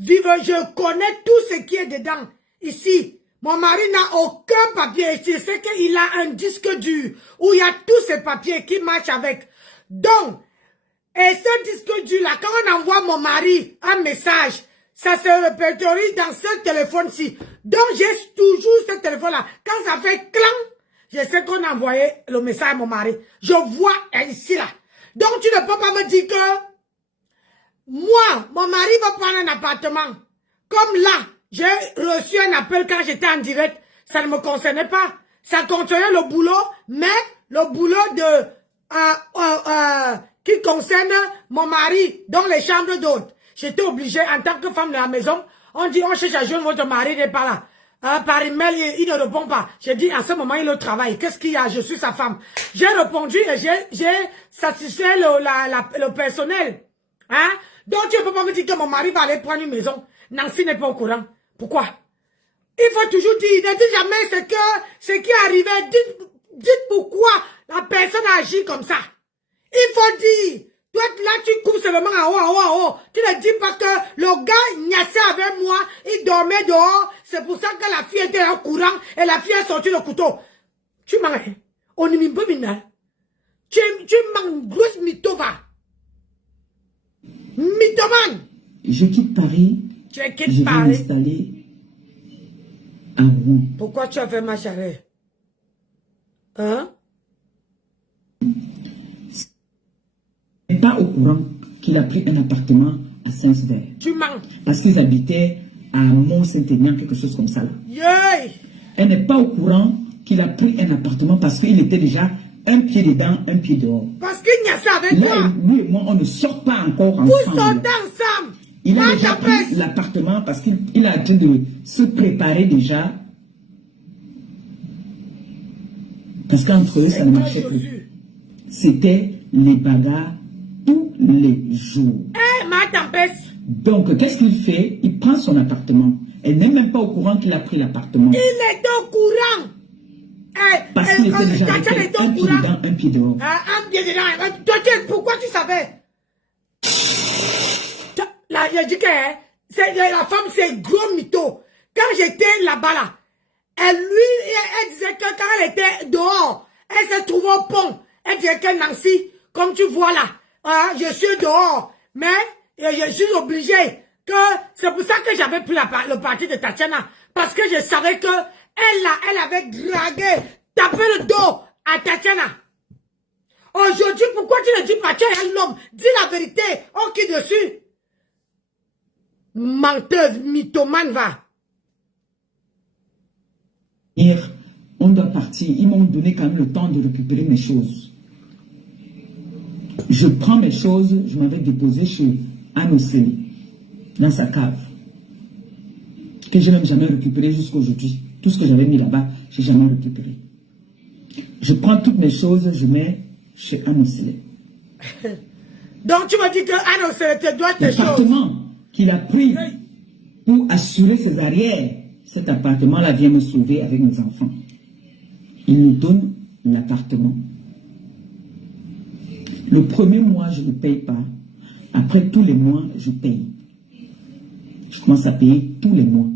Vive, je connais tout ce qui est dedans. Ici, mon mari n'a aucun papier. Je sais qu'il a un disque dur où il y a tous ces papiers qui marchent avec. Donc, et ce disque dur-là, quand on envoie mon mari un message, ça se répertorie dans ce téléphone-ci. Donc, j'ai toujours ce téléphone-là. Quand ça fait clang, je sais qu'on a envoyé le message à mon mari. Je vois ici, là. Donc, tu ne peux pas me dire que moi, mon mari va prendre un appartement. Comme là, j'ai reçu un appel quand j'étais en direct. Ça ne me concernait pas. Ça concernait le boulot, mais le boulot de qui concerne mon mari dans les chambres d'hôtes. J'étais obligée, en tant que femme de la maison, on dit, on cherche à joindre votre mari, il n'est pas là. Par email, il ne répond pas. J'ai dit, à ce moment, il est au travail. Qu'est-ce qu'il y a? Je suis sa femme. J'ai répondu et j'ai satisfait le personnel. Hein? Donc, tu ne peux pas me dire que mon mari va aller prendre une maison. Nancy n'est pas au courant. Pourquoi? Il faut toujours dire, ne dites jamais ce qui est arrivé. Dites pourquoi la personne a agi comme ça. Il faut dire, toi là tu coupes seulement en haut. Tu ne dis pas que le gars niassait avec moi, il dormait dehors. C'est pour ça que la fille était au courant et la fille a sorti le couteau. Tu mens, on ne m'y peut pas. Tu mens, grosse mythova. Mythomane. Je quitte Paris. Je vais m'installer à Rouen. Pourquoi tu as fait ma charrette? Hein? Elle n'est pas au courant qu'il a pris un appartement à Saint-Sever. Tu mens. Parce qu'ils habitaient à Mont-Saint-Aignan, quelque chose comme ça là. Yeah. Elle n'est pas au courant qu'il a pris un appartement parce qu'il était déjà un pied dedans, un pied dehors. Parce qu'il y a ça avec là, toi. Lui et moi, on ne sort pas encore ensemble. Vous sortez ensemble. Il a déjà pris l'appartement parce qu'il a en train de se préparer déjà. Parce qu'entre eux, ça ne marchait plus. C'était les bagarres tous les jours. Ma tempête. Donc, qu'est-ce qu'il fait? Il prend son appartement. Elle n'est même pas au courant qu'il a pris l'appartement. Il est au courant. Parce qu'il était déjà avec elle, un pied dedans, un pied dehors. Un pied dedans. Toi, pourquoi tu savais? Là, j'ai dit que la femme, c'est gros mytho. Quand j'étais là-bas, là, elle disait que quand elle était dehors, elle se trouvait au pont. Elle disait que Nancy, comme tu vois là, je suis dehors. Mais je suis obligée que c'est pour ça que j'avais pris le parti de Tatiana. Parce que je savais que elle avait dragué, tapé le dos à Tatiana. Aujourd'hui, pourquoi tu ne dis pas, tu es un homme, dis la vérité, on qui dessus. Menteuse, mythomane, va. Hier, on doit partir. Ils m'ont donné quand même le temps de récupérer mes choses. Je prends mes choses, je m'avais déposé chez Anne Océlie, dans sa cave, que je n'ai même jamais récupéré jusqu'à aujourd'hui. Tout ce que j'avais mis là-bas, je n'ai jamais récupéré. Je prends toutes mes choses, je mets chez Anne Océlie. Donc tu me dis que Anne Océlie te doit tes choses. L'appartement qu'il a pris pour assurer ses arrières, cet appartement-là vient me sauver avec mes enfants. Il nous donne l'appartement. Le premier mois, je ne paye pas. Après tous les mois, je paye. Je commence à payer tous les mois.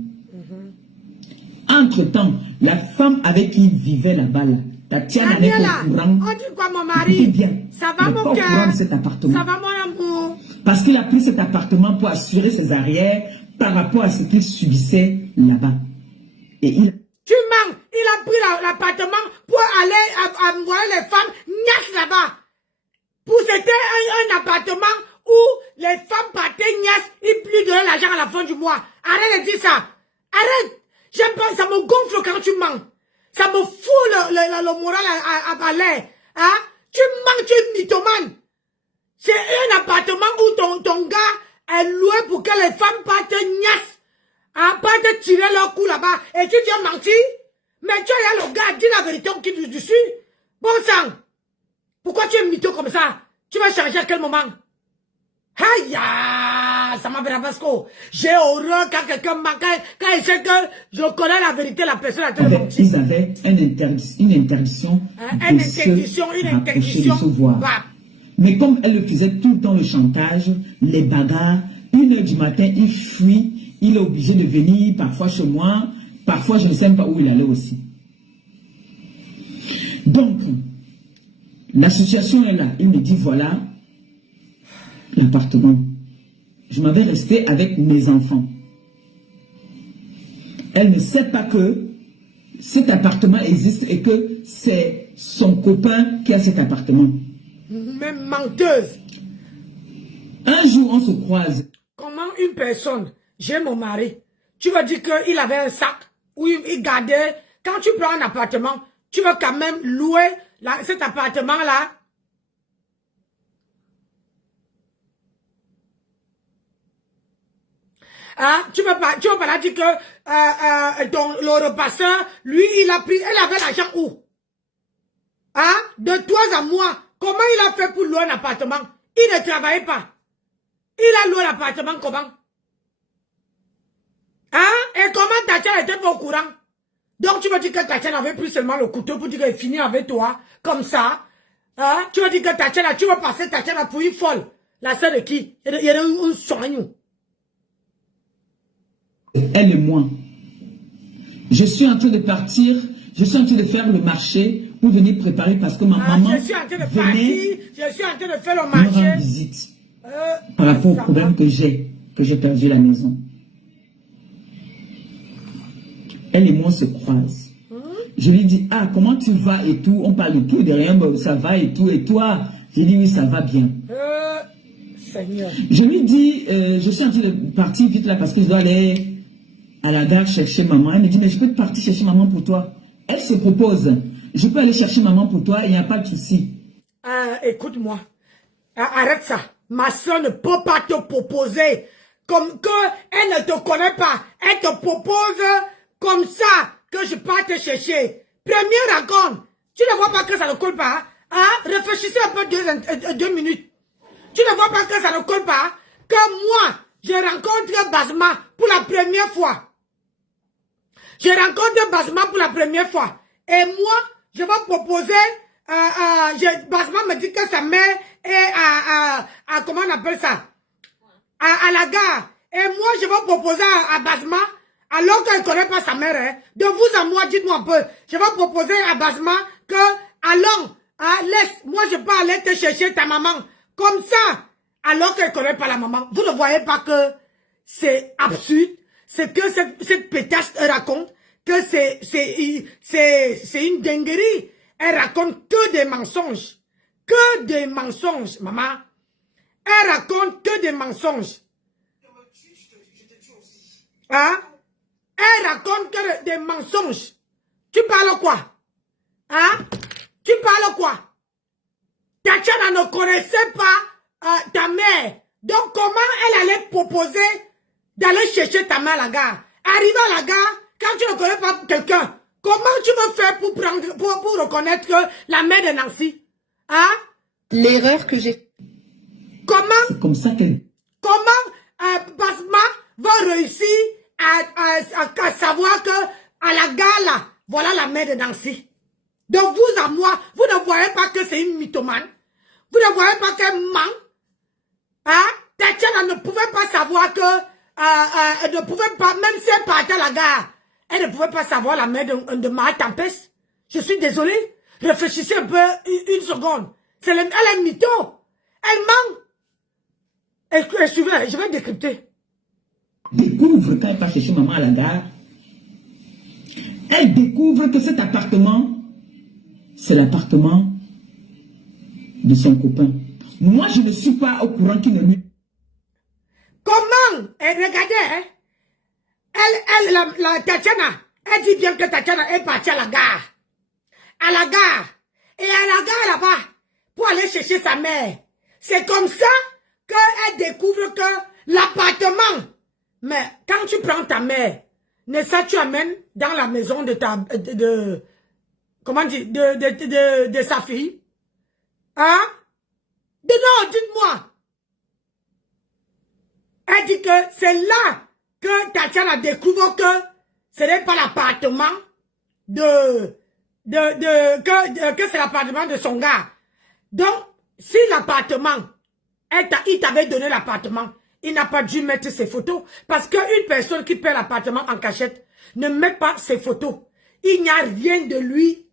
Entre-temps, la femme avec qui il vivait là-bas, là, Tatiana n'est pas au courant. On dit quoi, mon mari? Bien, ça va, mon cœur? Cet appartement. Ça va, mon amour? Parce qu'il a pris cet appartement pour assurer ses arrières par rapport à ce qu'il subissait là-bas. Et il... Tu mens! Il a pris l'appartement pour aller envoyer les femmes niasse là-bas. C'était un appartement où les femmes partaient niasse, ils plus donnaient l'argent à la fin du mois. Arrête de dire ça. Arrête! J'aime pas, ça me gonfle quand tu mens. Ça me fout le moral à l'air. Hein? Tu mens, tu es mythomane. C'est un appartement où ton gars est loué pour que les femmes partent niasse. Hein? Partent tirer leur coup là-bas. Et tu as menti. Mais tu as le gars, dis la vérité, on quitte dessus. Bon sang. Pourquoi tu es mytho comme ça? Tu vas changer à quel moment? Aïe, ça m'a fait parce que j'ai horreur quand quelqu'un m'a quand il sait que je connais la vérité, la personne a été mentie. Ils avaient une interdiction de se voir. Mais comme elle le faisait tout le temps le chantage, les bagarres, 1h du matin, il fuit, il est obligé de venir parfois chez moi, parfois je ne sais même pas où il allait aussi. Donc, la situation est là. Il me dit, voilà, l'appartement. Je m'avais resté avec mes enfants. Elle ne sait pas que cet appartement existe et que c'est son copain qui a cet appartement. Même menteuse. Un jour, on se croise. Comment une personne, j'ai mon mari, tu vas dire qu'il avait un sac où il gardait. Quand tu prends un appartement, tu vas quand même louer cet appartement-là. Hein? Tu vas pas dire que le repasseur, lui, elle avait l'argent où? Hein? De toi à moi, comment il a fait pour louer un appartement? Il ne travaillait pas. Il a loué l'appartement comment? Hein? Et comment Tatiana n'était pas au courant? Donc tu vas dire que Tatiana avait pris seulement le couteau pour dire qu'elle finit avec toi, comme ça. Hein? Tu vas dire que Tatiana, tu vas passer Tatiana pour une folle. La sœur de qui? Il y a un soigne. Elle et moi. Je suis en train de partir, je suis en train de faire le marché pour venir préparer parce que ma maman je suis en train de partir, je suis en train de faire le me rend marché. visite par rapport au problème que j'ai perdu la maison. Elle et moi se croisent. Je lui dis, ah, comment tu vas et tout, on parle de tout, de rien, ça va et tout, et toi? J'ai dit, oui, ça va bien. Seigneur. Je lui dis, je suis en train de partir vite là parce que je dois aller à la gare chercher maman. Elle me dit, mais je peux partir chercher maman pour toi. Elle se propose, je peux aller chercher maman pour toi, il n'y a pas de souci. Écoute-moi, arrête ça. Ma soeur ne peut pas te proposer comme que elle ne te connaît pas. Elle te propose comme ça que je parte te chercher. Première rencontre, tu ne vois pas que ça ne colle pas? Hein? Réfléchissez un peu 2 minutes. Tu ne vois pas que ça ne colle pas? Que moi, je rencontre Basma pour la première fois. Je rencontre Basma pour la première fois. Et moi, je vais proposer, Basma me dit que sa mère est comment on appelle ça? À la gare. Et moi, je vais proposer à Basma, alors qu'elle ne connaît pas sa mère, hein, de vous à moi, dites-moi un peu. Je vais proposer à Basma que, allons, moi je peux aller te chercher ta maman. Comme ça, alors qu'elle ne connaît pas la maman. Vous ne voyez pas que c'est absurde? C'est que cette pétasse raconte que c'est une dinguerie. Elle raconte que des mensonges. Que des mensonges, maman. Elle raconte que des mensonges. Hein? Elle raconte que des mensonges. Tu parles quoi? Hein? Tu parles quoi? Tatiana ne connaissait pas ta mère. Donc comment elle allait proposer d'aller chercher ta mère à la gare? Arriver à la gare, quand tu ne connais pas quelqu'un, comment tu veux faire pour reconnaître que la mère de Nancy? Hein? L'erreur que j'ai... Comment? C'est comme ça qu'elle... Comment Basma va réussir à savoir que à la gare là, voilà la mère de Nancy? Donc vous à moi, vous ne voyez pas que c'est une mythomane? Vous ne voyez pas qu'elle ment? Hein? Tatiana ne pouvait pas savoir que elle ne pouvait pas, même si elle partait à la gare, elle ne pouvait pas savoir la mère de Marie Tempest. Je suis désolée. Réfléchissez un peu une seconde. Elle est mytho. Elle ment. Je vais décrypter. Découvre quand elle part chercher maman à la gare. Elle découvre que cet appartement, c'est l'appartement de son copain. Moi, je ne suis pas au courant qu'il ne lui... Comment? Regardez, hein? La Tatiana, elle dit bien que Tatiana est partie à la gare. À la gare. Et à la gare là-bas, pour aller chercher sa mère. C'est comme ça qu'elle découvre que l'appartement. Mais quand tu prends ta mère, ça tu amènes dans la maison de comment dire, de sa fille. Hein? Non, dites-moi. Elle dit que c'est là que Tatiana découvre que ce n'est pas l'appartement que c'est l'appartement de son gars. Donc, si l'appartement, il t'avait donné l'appartement, il n'a pas dû mettre ses photos. Parce qu'une personne qui paie l'appartement en cachette ne met pas ses photos. Il n'y a rien de lui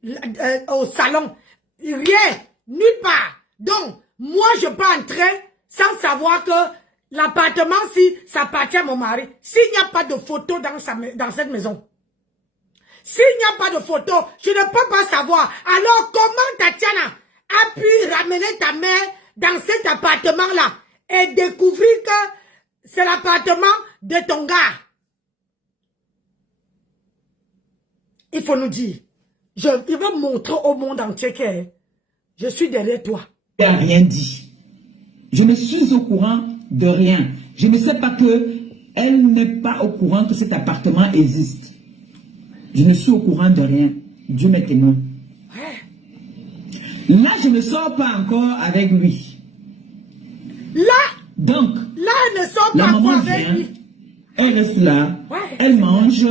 au salon. Rien. Nulle part. Donc, moi, je peux entrer sans savoir que l'appartement, si ça appartient à mon mari, s'il n'y a pas de photo dans cette maison, s'il n'y a pas de photo, je ne peux pas savoir. Alors, comment Tatiana a pu ramener ta mère dans cet appartement-là et découvrir que c'est l'appartement de ton gars? Il faut nous dire. Il va montrer au monde entier que je suis derrière toi. Elle n'a rien dit. Je ne suis au courant de rien. Je ne sais pas que elle n'est pas au courant que cet appartement existe. Je ne suis au courant de rien. Dieu m'est témoin. Ouais. Là, je ne sors pas encore avec lui. Là, Donc, elle ne sort la pas maman encore avec vient, lui. elle reste là, Ouais. elle mange,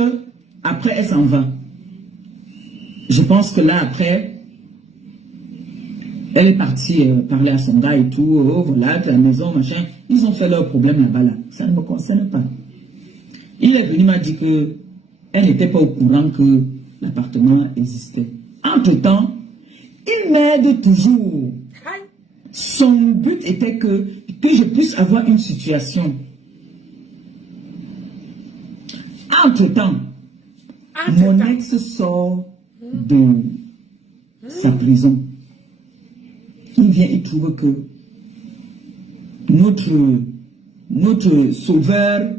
après elle s'en va. Je pense que là, après, elle est partie parler à son gars et tout. Oh, voilà, la maison, machin. Ils ont fait leur problème là-bas, là. Ça ne me concerne pas. Il est venu, m'a dit que elle n'était pas au courant que l'appartement existait. Entre-temps, il m'aide toujours. Aïe. Son but était que je puisse avoir une situation. Entre-temps, mon ex sort de sa prison. Il vient, il trouve que notre sauveur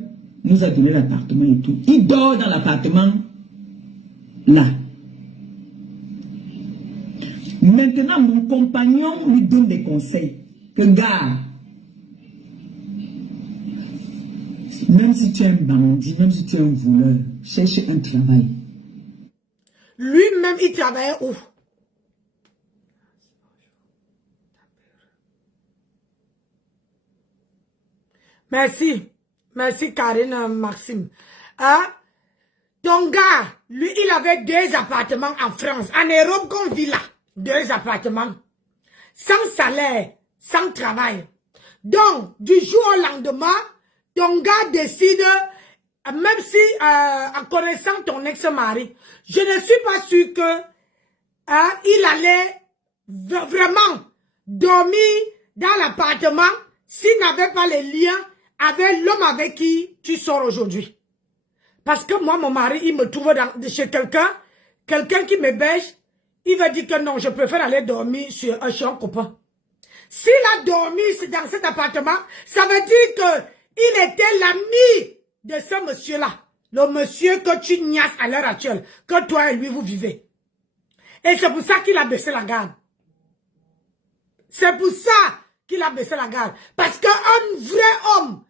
nous a donné l'appartement et tout. Il dort dans l'appartement là. Maintenant, mon compagnon lui donne des conseils. Que gars, même si tu es un bandit, même si tu es un voleur, cherche un travail. Lui-même, il travaillait où? Merci. Merci, Karine Maxime. Hein? Ton gars, lui, il avait 2 appartements en France, en Europe qu'on vit là. 2 appartements. Sans salaire, sans travail. Donc, du jour au lendemain, ton gars décide, même si, en connaissant ton ex-mari, je ne suis pas sûre que il allait vraiment dormir dans l'appartement s'il n'avait pas les liens avec l'homme avec qui tu sors aujourd'hui. Parce que moi, mon mari, il me trouve chez quelqu'un qui m'héberge, il va dire que non, je préfère aller dormir chez un copain. S'il a dormi dans cet appartement, ça veut dire qu'il était l'ami de ce monsieur-là. Le monsieur que tu niasses à l'heure actuelle, que toi et lui vous vivez. Et c'est pour ça qu'il a baissé la garde. C'est pour ça qu'il a baissé la garde. Parce qu'un vrai homme,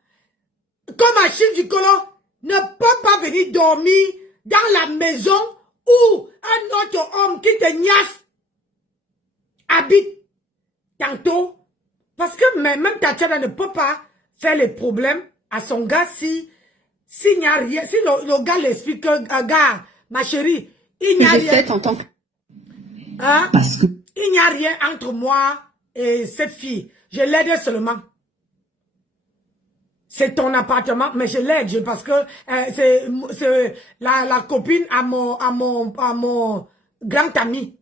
comme Achille Dicolo, ne peut pas venir dormir dans la maison où un autre homme qui te niasse habite tantôt. Parce que même Tatiana ne peut pas faire les problèmes à son gars s'il n'y a rien. Si le gars l'explique que, gars, ma chérie, il n'y a rien. En tant que... Hein? Parce que Il n'y a rien entre moi et cette fille. Je l'aide seulement. C'est ton appartement, mais je l'aide parce que c'est la copine à mon grand ami.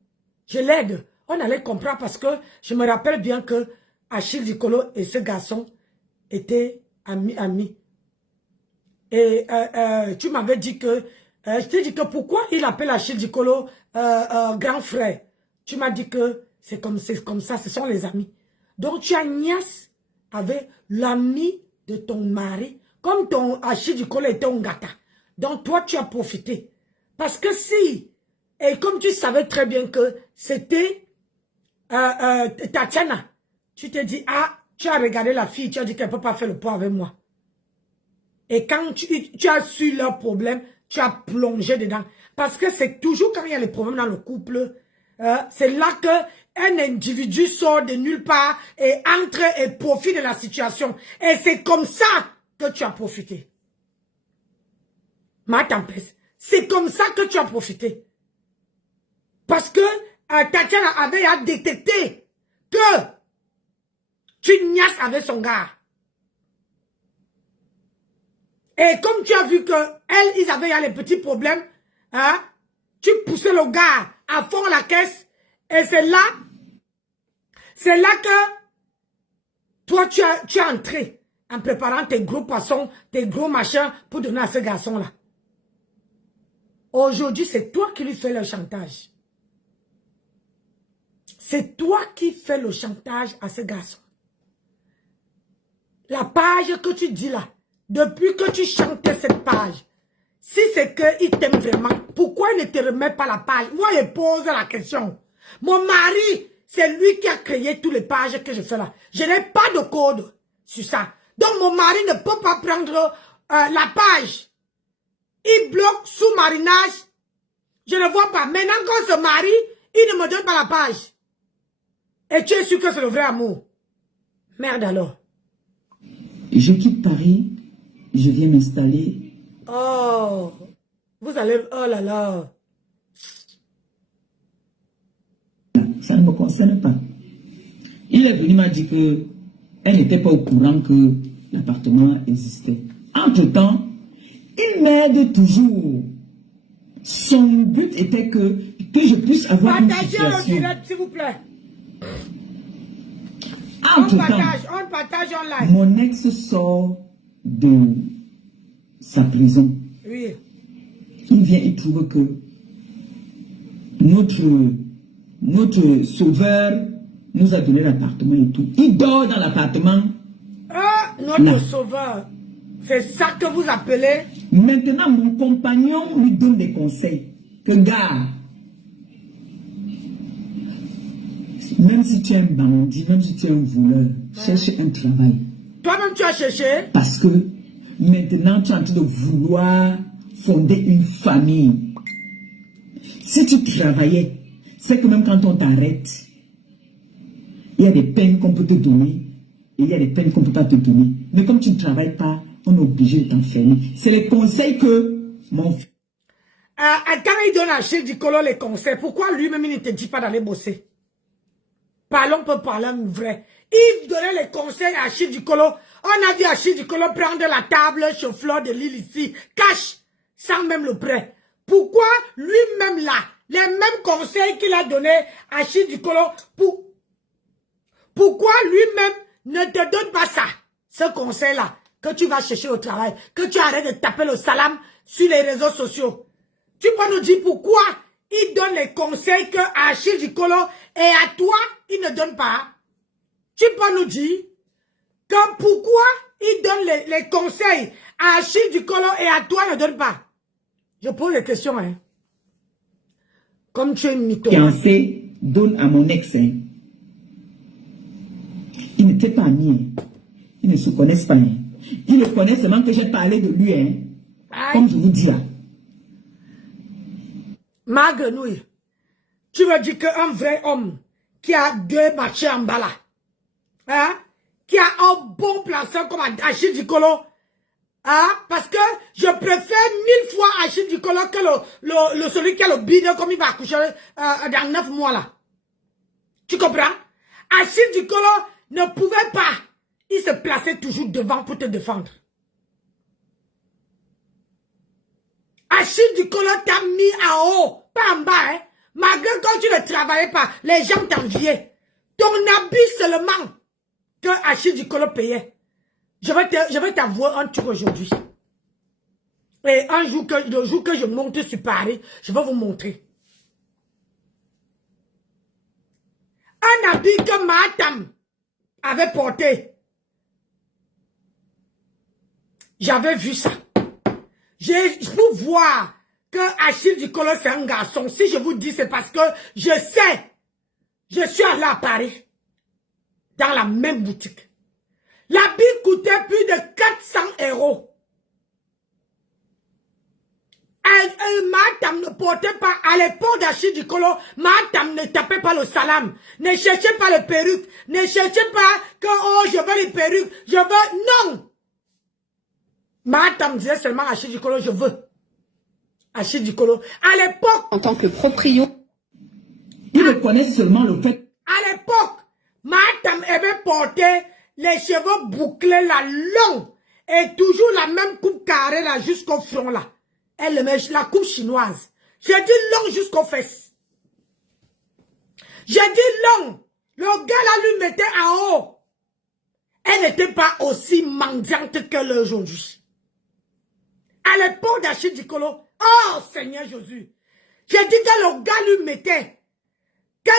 Je l'aide. On allait comprendre parce que je me rappelle bien que Achille Dicolo et ce garçon étaient amis. Et tu m'avais dit que, je t'ai dit que pourquoi il appelle Achille Dicolo grand frère. Tu m'as dit que c'est comme ça, ce sont les amis. Donc tu as niasse avec l'ami de ton mari, comme ton Achille Dicolo était un gata. Donc toi tu as profité. Parce que si, et comme tu savais très bien que c'était Tatiana, tu t'es dit, ah, tu as regardé la fille, tu as dit qu'elle ne peut pas faire le point avec moi. Et quand tu as su leur problème, tu as plongé dedans. Parce que c'est toujours quand il y a les problèmes dans le couple, c'est là qu'un individu sort de nulle part et entre et profite de la situation. Et c'est comme ça que tu as profité. Ma tempête, c'est comme ça que tu as profité. Parce que Tatiana avait à détecter que tu niasses avec son gars. Et comme tu as vu que ils avaient les petits problèmes, hein, tu poussais le gars à fond la caisse. Et c'est là que toi, tu es entré en préparant tes gros poissons, tes gros machins pour donner à ce garçon-là. Aujourd'hui, c'est toi qui lui fais le chantage. C'est toi qui fais le chantage à ce garçon. La page que tu dis là, depuis que tu chantais cette page, si c'est qu'il t'aime vraiment, pourquoi il ne te remet pas la page? Moi, je pose la question. Mon mari, c'est lui qui a créé toutes les pages que je fais là. Je n'ai pas de code sur ça. Donc, mon mari ne peut pas prendre la page. Il bloque sous marinage. Je ne vois pas. Maintenant qu'on se marie, il ne me donne pas la page. Et tu es sûr que c'est le vrai amour? Merde alors. Je quitte Paris, je viens m'installer. Oh, vous allez... Oh là là. Ça ne me concerne pas. Il est venu, m'a dit que elle n'était pas au courant que l'appartement existait. Entre-temps, il m'aide toujours. Son but était que je puisse avoir une Partagez le situation. direct, s'il vous plaît. Entre-temps, On partage en live. mon ex sort de sa prison. Oui. Il vient, il trouve que notre sauveur nous a donné l'appartement et tout. Il dort dans l'appartement. Notre Là. sauveur. C'est ça que vous appelez? Maintenant, mon compagnon lui donne des conseils. Que gars, même si tu es un bandit, même si tu es un voleur, cherche un travail. Toi-même, tu as cherché? Parce que maintenant, tu es en train de vouloir fonder une famille. Si tu travaillais, c'est que même quand on t'arrête, il y a des peines qu'on peut te donner et il y a des peines qu'on ne peut pas te donner. Mais comme tu ne travailles pas, on est obligé de t'enfermer. C'est les conseils que mon fils... Quand il donne à Achille Dicolo les conseils, pourquoi lui-même il ne te dit pas d'aller bosser? Parlons pour parler vrai. Il donnait les conseils à Achille Dicolo. On a vu Achille Dicolo prendre la table sur fleur de l'île ici, cash, sans même le prêt. Pourquoi lui-même là, les mêmes conseils qu'il a donnés à Achille Dicolo, pourquoi lui-même ne te donne pas ça, ce conseil-là, que tu vas chercher au travail, que tu arrêtes de taper le salam sur les réseaux sociaux? Tu peux nous dire pourquoi il donne les conseils que à Achille Dicolo et à toi, il ne donne pas? Tu peux nous dire que pourquoi il donne les conseils à Achille Dicolo et à toi, il ne donne pas? Je pose des questions, hein. Comme tu es une mytho. fiancé donne à mon ex. Hein. Ils n'étaient pas amis. Hein. Ils ne se connaissent pas. Hein. Ils le connaissent seulement que j'ai parlé de lui. Hein. Comme je vous dis. Hein. Ma grenouille, tu veux dire qu'un vrai homme qui a deux marchés en bas là, hein, qui a un bon placeur comme Achille Dicolo, hein, parce que je préfère 1000 fois Achille Dicolo que celui qui a le bide comme il va accoucher dans 9 mois là. Tu comprends? Achille Dicolo ne pouvait pas, il se plaçait toujours devant pour te défendre. Achille Dicolo t'a mis en haut, pas en bas, hein. Malgré quand tu ne travaillais pas, les gens t'enviaient. Ton habit seulement que Achille Dicolo payait. Je vais t'avouer un truc aujourd'hui. Et un jour le jour que je monte sur Paris, je vais vous montrer. Un habit que Matam avait porté. J'avais vu ça. Je peux voir que Achille Dicolo c'est un garçon. Si je vous dis, c'est parce que je sais. Je suis allé à Paris. Dans la même boutique. L'habit coûtait plus de 400 €. Matam ne portait pas, à l'époque d'Achille Dicolo, Matam ne tapait pas le salam. Ne cherchez pas les perruques. Ne cherchez pas que, oh, je veux les perruques. Je veux, non. Matam disait seulement à Achille Dicolo, je veux. Achille Dicolo. À l'époque. En tant que proprio. Ils reconnaissent seulement le fait. À l'époque, Matam avait porté les cheveux bouclés là, longs. Et toujours la même coupe carrée là, jusqu'au front là. Elle le met, la coupe chinoise. J'ai dit long jusqu'aux fesses. J'ai dit long. Le gars là lui mettait en haut. Elle n'était pas aussi mendiante que l'aujourd'hui. À l'époque d'Achille Dikolo, oh Seigneur Jésus. J'ai dit que le gars lui mettait. Quand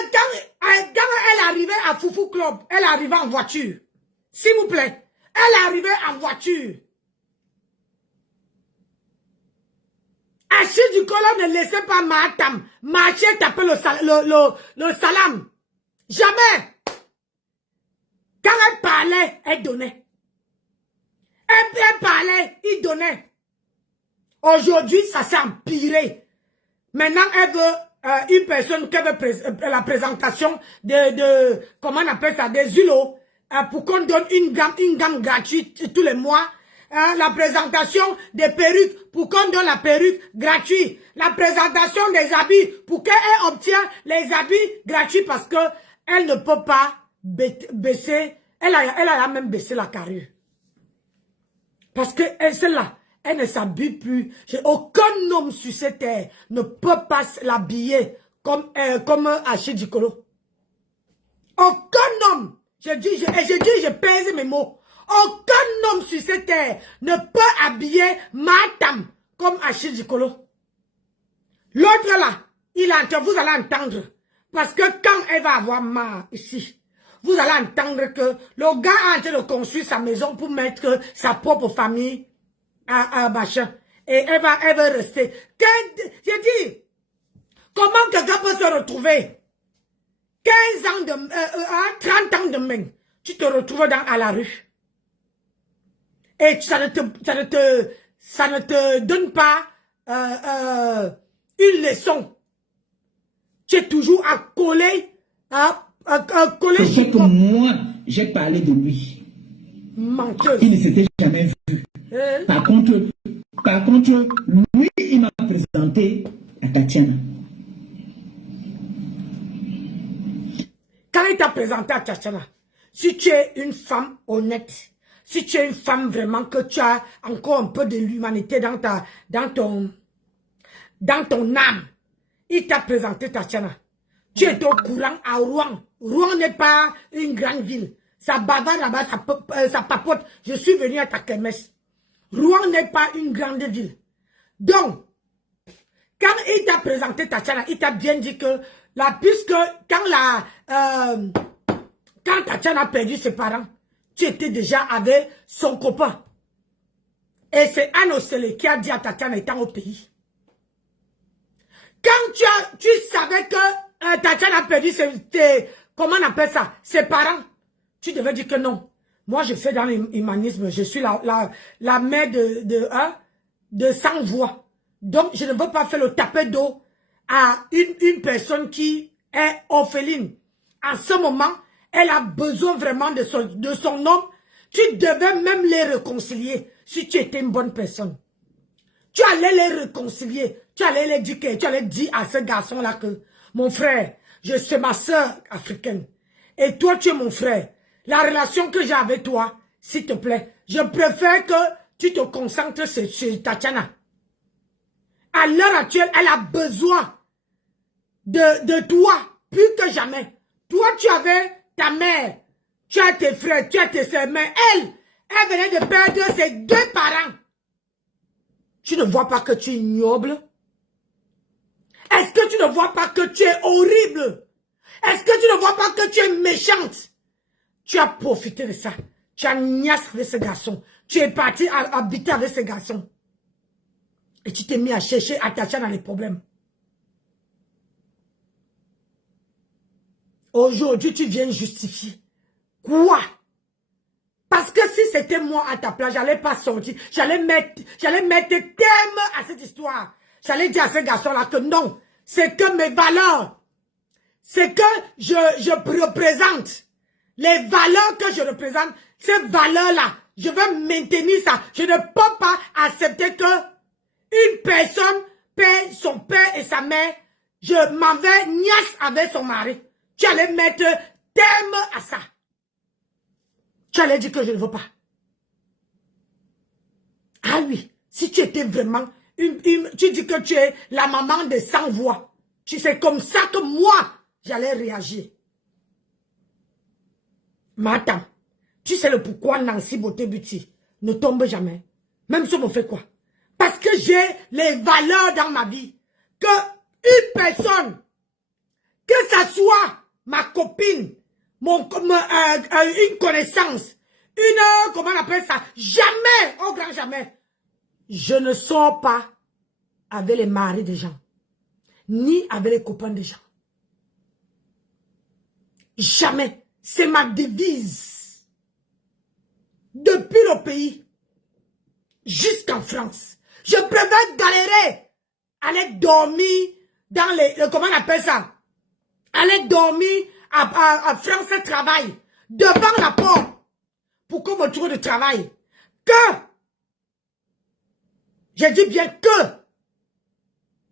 elle arrivait à Foufou Club, elle arrivait en voiture. S'il vous plaît. Elle arrivait en voiture. Achille Dikolo ne laissait pas Mahatam marcher taper le salam. Jamais. Quand elle parlait, elle donnait. Elle parlait, il donnait. Aujourd'hui, ça s'est empiré. Maintenant, elle veut une personne qui veut la présentation de comment on appelle ça, des îlots, pour qu'on donne une gamme gratuite tous les mois. La présentation des perruques, pour qu'on donne la perruque gratuite. La présentation des habits, pour qu'elle obtienne les habits gratuits parce que elle ne peut pas baisser. Elle a même baissé la carrure. Parce que celle-là, elle ne s'habille plus. Aucun homme sur cette terre ne peut pas l'habiller comme Achille Dikolo. Aucun homme. Je pèse mes mots. Aucun homme sur cette terre ne peut habiller Matam comme Achille Dikolo. L'autre là, vous allez entendre. Parce que quand elle va avoir marre ici, vous allez entendre que le gars a en train de construire sa maison pour mettre sa propre famille à machin. Et elle va rester. J'ai dit, comment quelqu'un peut se retrouver 15 ans 30 ans de main, tu te retrouves à la rue. Et ça ne te donne pas une leçon. Tu es toujours à coller, C'est ce que moi, j'ai parlé de lui. Menteuse. Il ne s'était jamais vu. Par contre, lui, il m'a présenté à Tatiana. Quand il t'a présenté à Tatiana, si tu es une femme honnête, si tu es une femme vraiment que tu as encore un peu de l'humanité dans ton âme, il t'a présenté Tatiana. Tu es au courant à Rouen. Rouen n'est pas une grande ville. Ça bavarde là-bas, ça papote. Je suis venu à ta kermesse. Rouen n'est pas une grande ville. Donc, quand il t'a présenté Tatiana, il t'a bien dit que puisque quand Tatiana a perdu ses parents, tu étais déjà avec son copain. Et c'est Anne Osele qui a dit à Tatiana étant au pays. Quand tu savais que Tatiana a perdu comment on appelle ça, ses parents, tu devais dire que non. Moi, je fais dans l'humanisme, je suis la mère de 100 voix. Donc, je ne veux pas faire le tapet d'eau à une personne qui est orpheline. En ce moment, elle a besoin vraiment de son homme. Tu devais même les réconcilier si tu étais une bonne personne. Tu allais les réconcilier. Tu allais l'éduquer. Tu allais dire à ce garçon-là que, mon frère, je suis ma soeur africaine. Et toi, tu es mon frère. La relation que j'ai avec toi, s'il te plaît, je préfère que tu te concentres sur Tatiana. À l'heure actuelle, elle a besoin de toi, plus que jamais. Toi, tu avais ta mère, tu as tes frères, tu as tes soeurs, mais elle venait de perdre ses 2 parents. Tu ne vois pas que tu es ignoble? Est-ce que tu ne vois pas que tu es horrible? Est-ce que tu ne vois pas que tu es méchante? Tu as profité de ça. Tu as niasse avec ce garçon. Tu es parti habiter avec ce garçon. Et tu t'es mis à chercher, à t'acheter dans les problèmes. Aujourd'hui, tu viens justifier. Quoi? Parce que si c'était moi à ta place, j'allais pas sortir. J'allais mettre terme à cette histoire. J'allais dire à ce garçon-là que non. C'est que mes valeurs. C'est que je représente. Les valeurs que je représente, ces valeurs-là, je veux maintenir ça. Je ne peux pas accepter que une personne paie son père et sa mère. Je m'en vais niasse avec son mari. Tu allais mettre terme à ça. Tu allais dire que je ne veux pas. Ah oui, si tu étais vraiment tu dis que tu es la maman de 100 voix. Tu sais comme ça que moi, j'allais réagir. Mais attends, tu sais le pourquoi Nancy Beauté Beauty ne tombe jamais. Même si on me fait quoi? Parce que j'ai les valeurs dans ma vie. Que une personne, que ça soit ma copine, une connaissance, comment on appelle ça? Jamais, au grand jamais. Je ne sors pas avec les maris des gens, ni avec les copains des gens. Jamais. C'est ma devise. Depuis le pays, jusqu'en France. Je préfère galérer, aller dormir dans les... comment on appelle ça? Aller dormir à France Travail, devant la porte, pour qu'on me trouve de travail. Que, je dis bien que,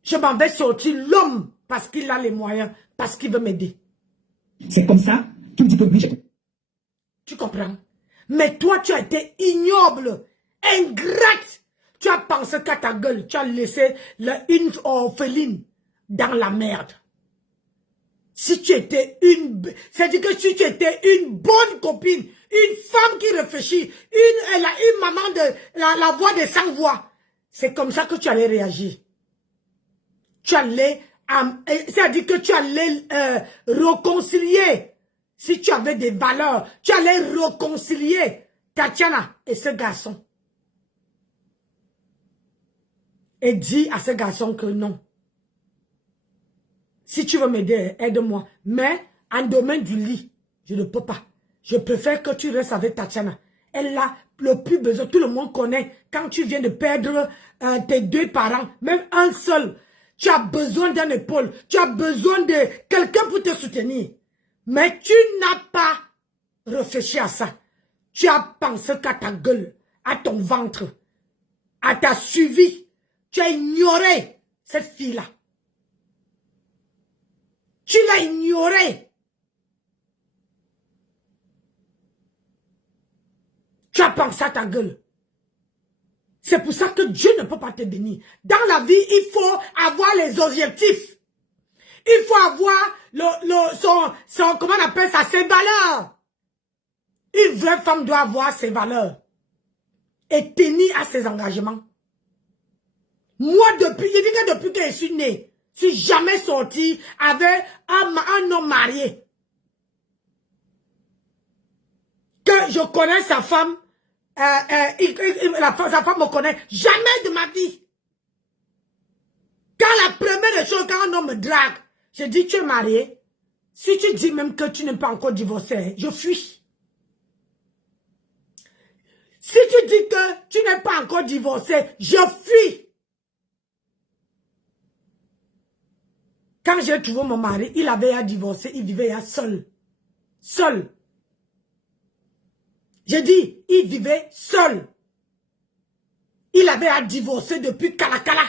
je m'en vais sortir l'homme parce qu'il a les moyens, parce qu'il veut m'aider. C'est comme ça qu'il me dit que oui, je... Tu comprends? Mais toi, tu as été ignoble, ingrate. Tu as pensé qu'à ta gueule, tu as laissé une orpheline dans la merde. Si tu étais c'est-à-dire que si tu étais une bonne copine, une femme qui réfléchit, une maman de la voix de 100 voix, c'est comme ça que tu allais réagir. Tu allais, c'est-à-dire que tu allais réconcilier. Si tu avais des valeurs, tu allais réconcilier Tatiana et ce garçon. Et dis à ce garçon que non. Si tu veux m'aider, aide-moi. Mais en domaine du lit, je ne peux pas. Je préfère que tu restes avec Tatiana. Elle a le plus besoin. Tout le monde connaît. Quand tu viens de perdre tes deux parents, même un seul, tu as besoin d'un épaule. Tu as besoin de quelqu'un pour te soutenir. Mais tu n'as pas réfléchi à ça. Tu as pensé qu'à ta gueule, à ton ventre, à ta suivi. Tu as ignoré cette fille-là. Tu l'as ignorée. Tu as pensé à ta gueule. C'est pour ça que Dieu ne peut pas te bénir. Dans la vie, il faut avoir les objectifs. Il faut avoir son comment on appelle ça, ses valeurs. Une vraie femme doit avoir ses valeurs. Et tenir à ses engagements. Moi, depuis que je suis née, je suis jamais sortie avec un homme marié. Que je connais sa femme, sa femme me connaît. Jamais de ma vie. Quand la première chose, quand un homme me drague, je dis, tu es marié. Si tu dis même que tu n'es pas encore divorcé, je fuis. Si tu dis que tu n'es pas encore divorcé, je fuis. Quand j'ai trouvé mon mari, il avait à divorcer, il vivait là seul. Seul. J'ai dit, il vivait seul. Il avait à divorcer depuis Kalakala.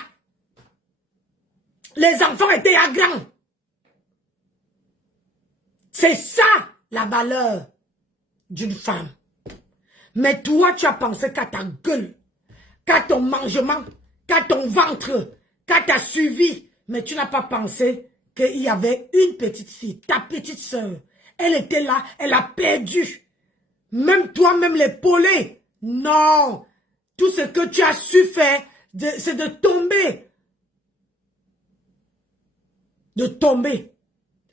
Les enfants étaient à grands. C'est ça la valeur d'une femme. Mais toi, tu as pensé qu'à ta gueule, qu'à ton mangement, qu'à ton ventre, qu'à ta suivi. Mais tu n'as pas pensé qu'il y avait une petite fille, ta petite soeur. Elle était là, elle a perdu. Même toi-même l'épauler. Non. Tout ce que tu as su faire, c'est de tomber. De tomber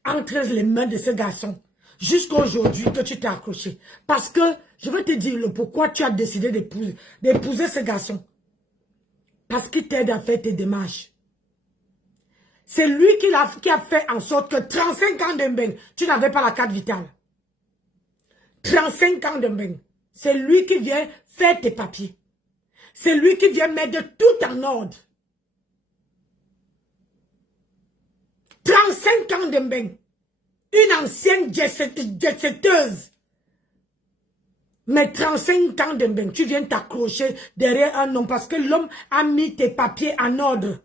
entre les mains de ce garçon. Jusqu'à aujourd'hui que tu t'es accroché. Parce que, je vais te dire le pourquoi tu as décidé d'épouser ce garçon. Parce qu'il t'aide à faire tes démarches. C'est lui qui a fait en sorte que 35 ans d'Mbeng, tu n'avais pas la carte vitale. 35 ans d'Mbeng. C'est lui qui vient faire tes papiers. C'est lui qui vient mettre tout en ordre. 35 ans d'Mbeng. Une ancienne jet-setteuse. Mais 35 ans d'Mbeng, tu viens t'accrocher derrière un homme parce que l'homme a mis tes papiers en ordre.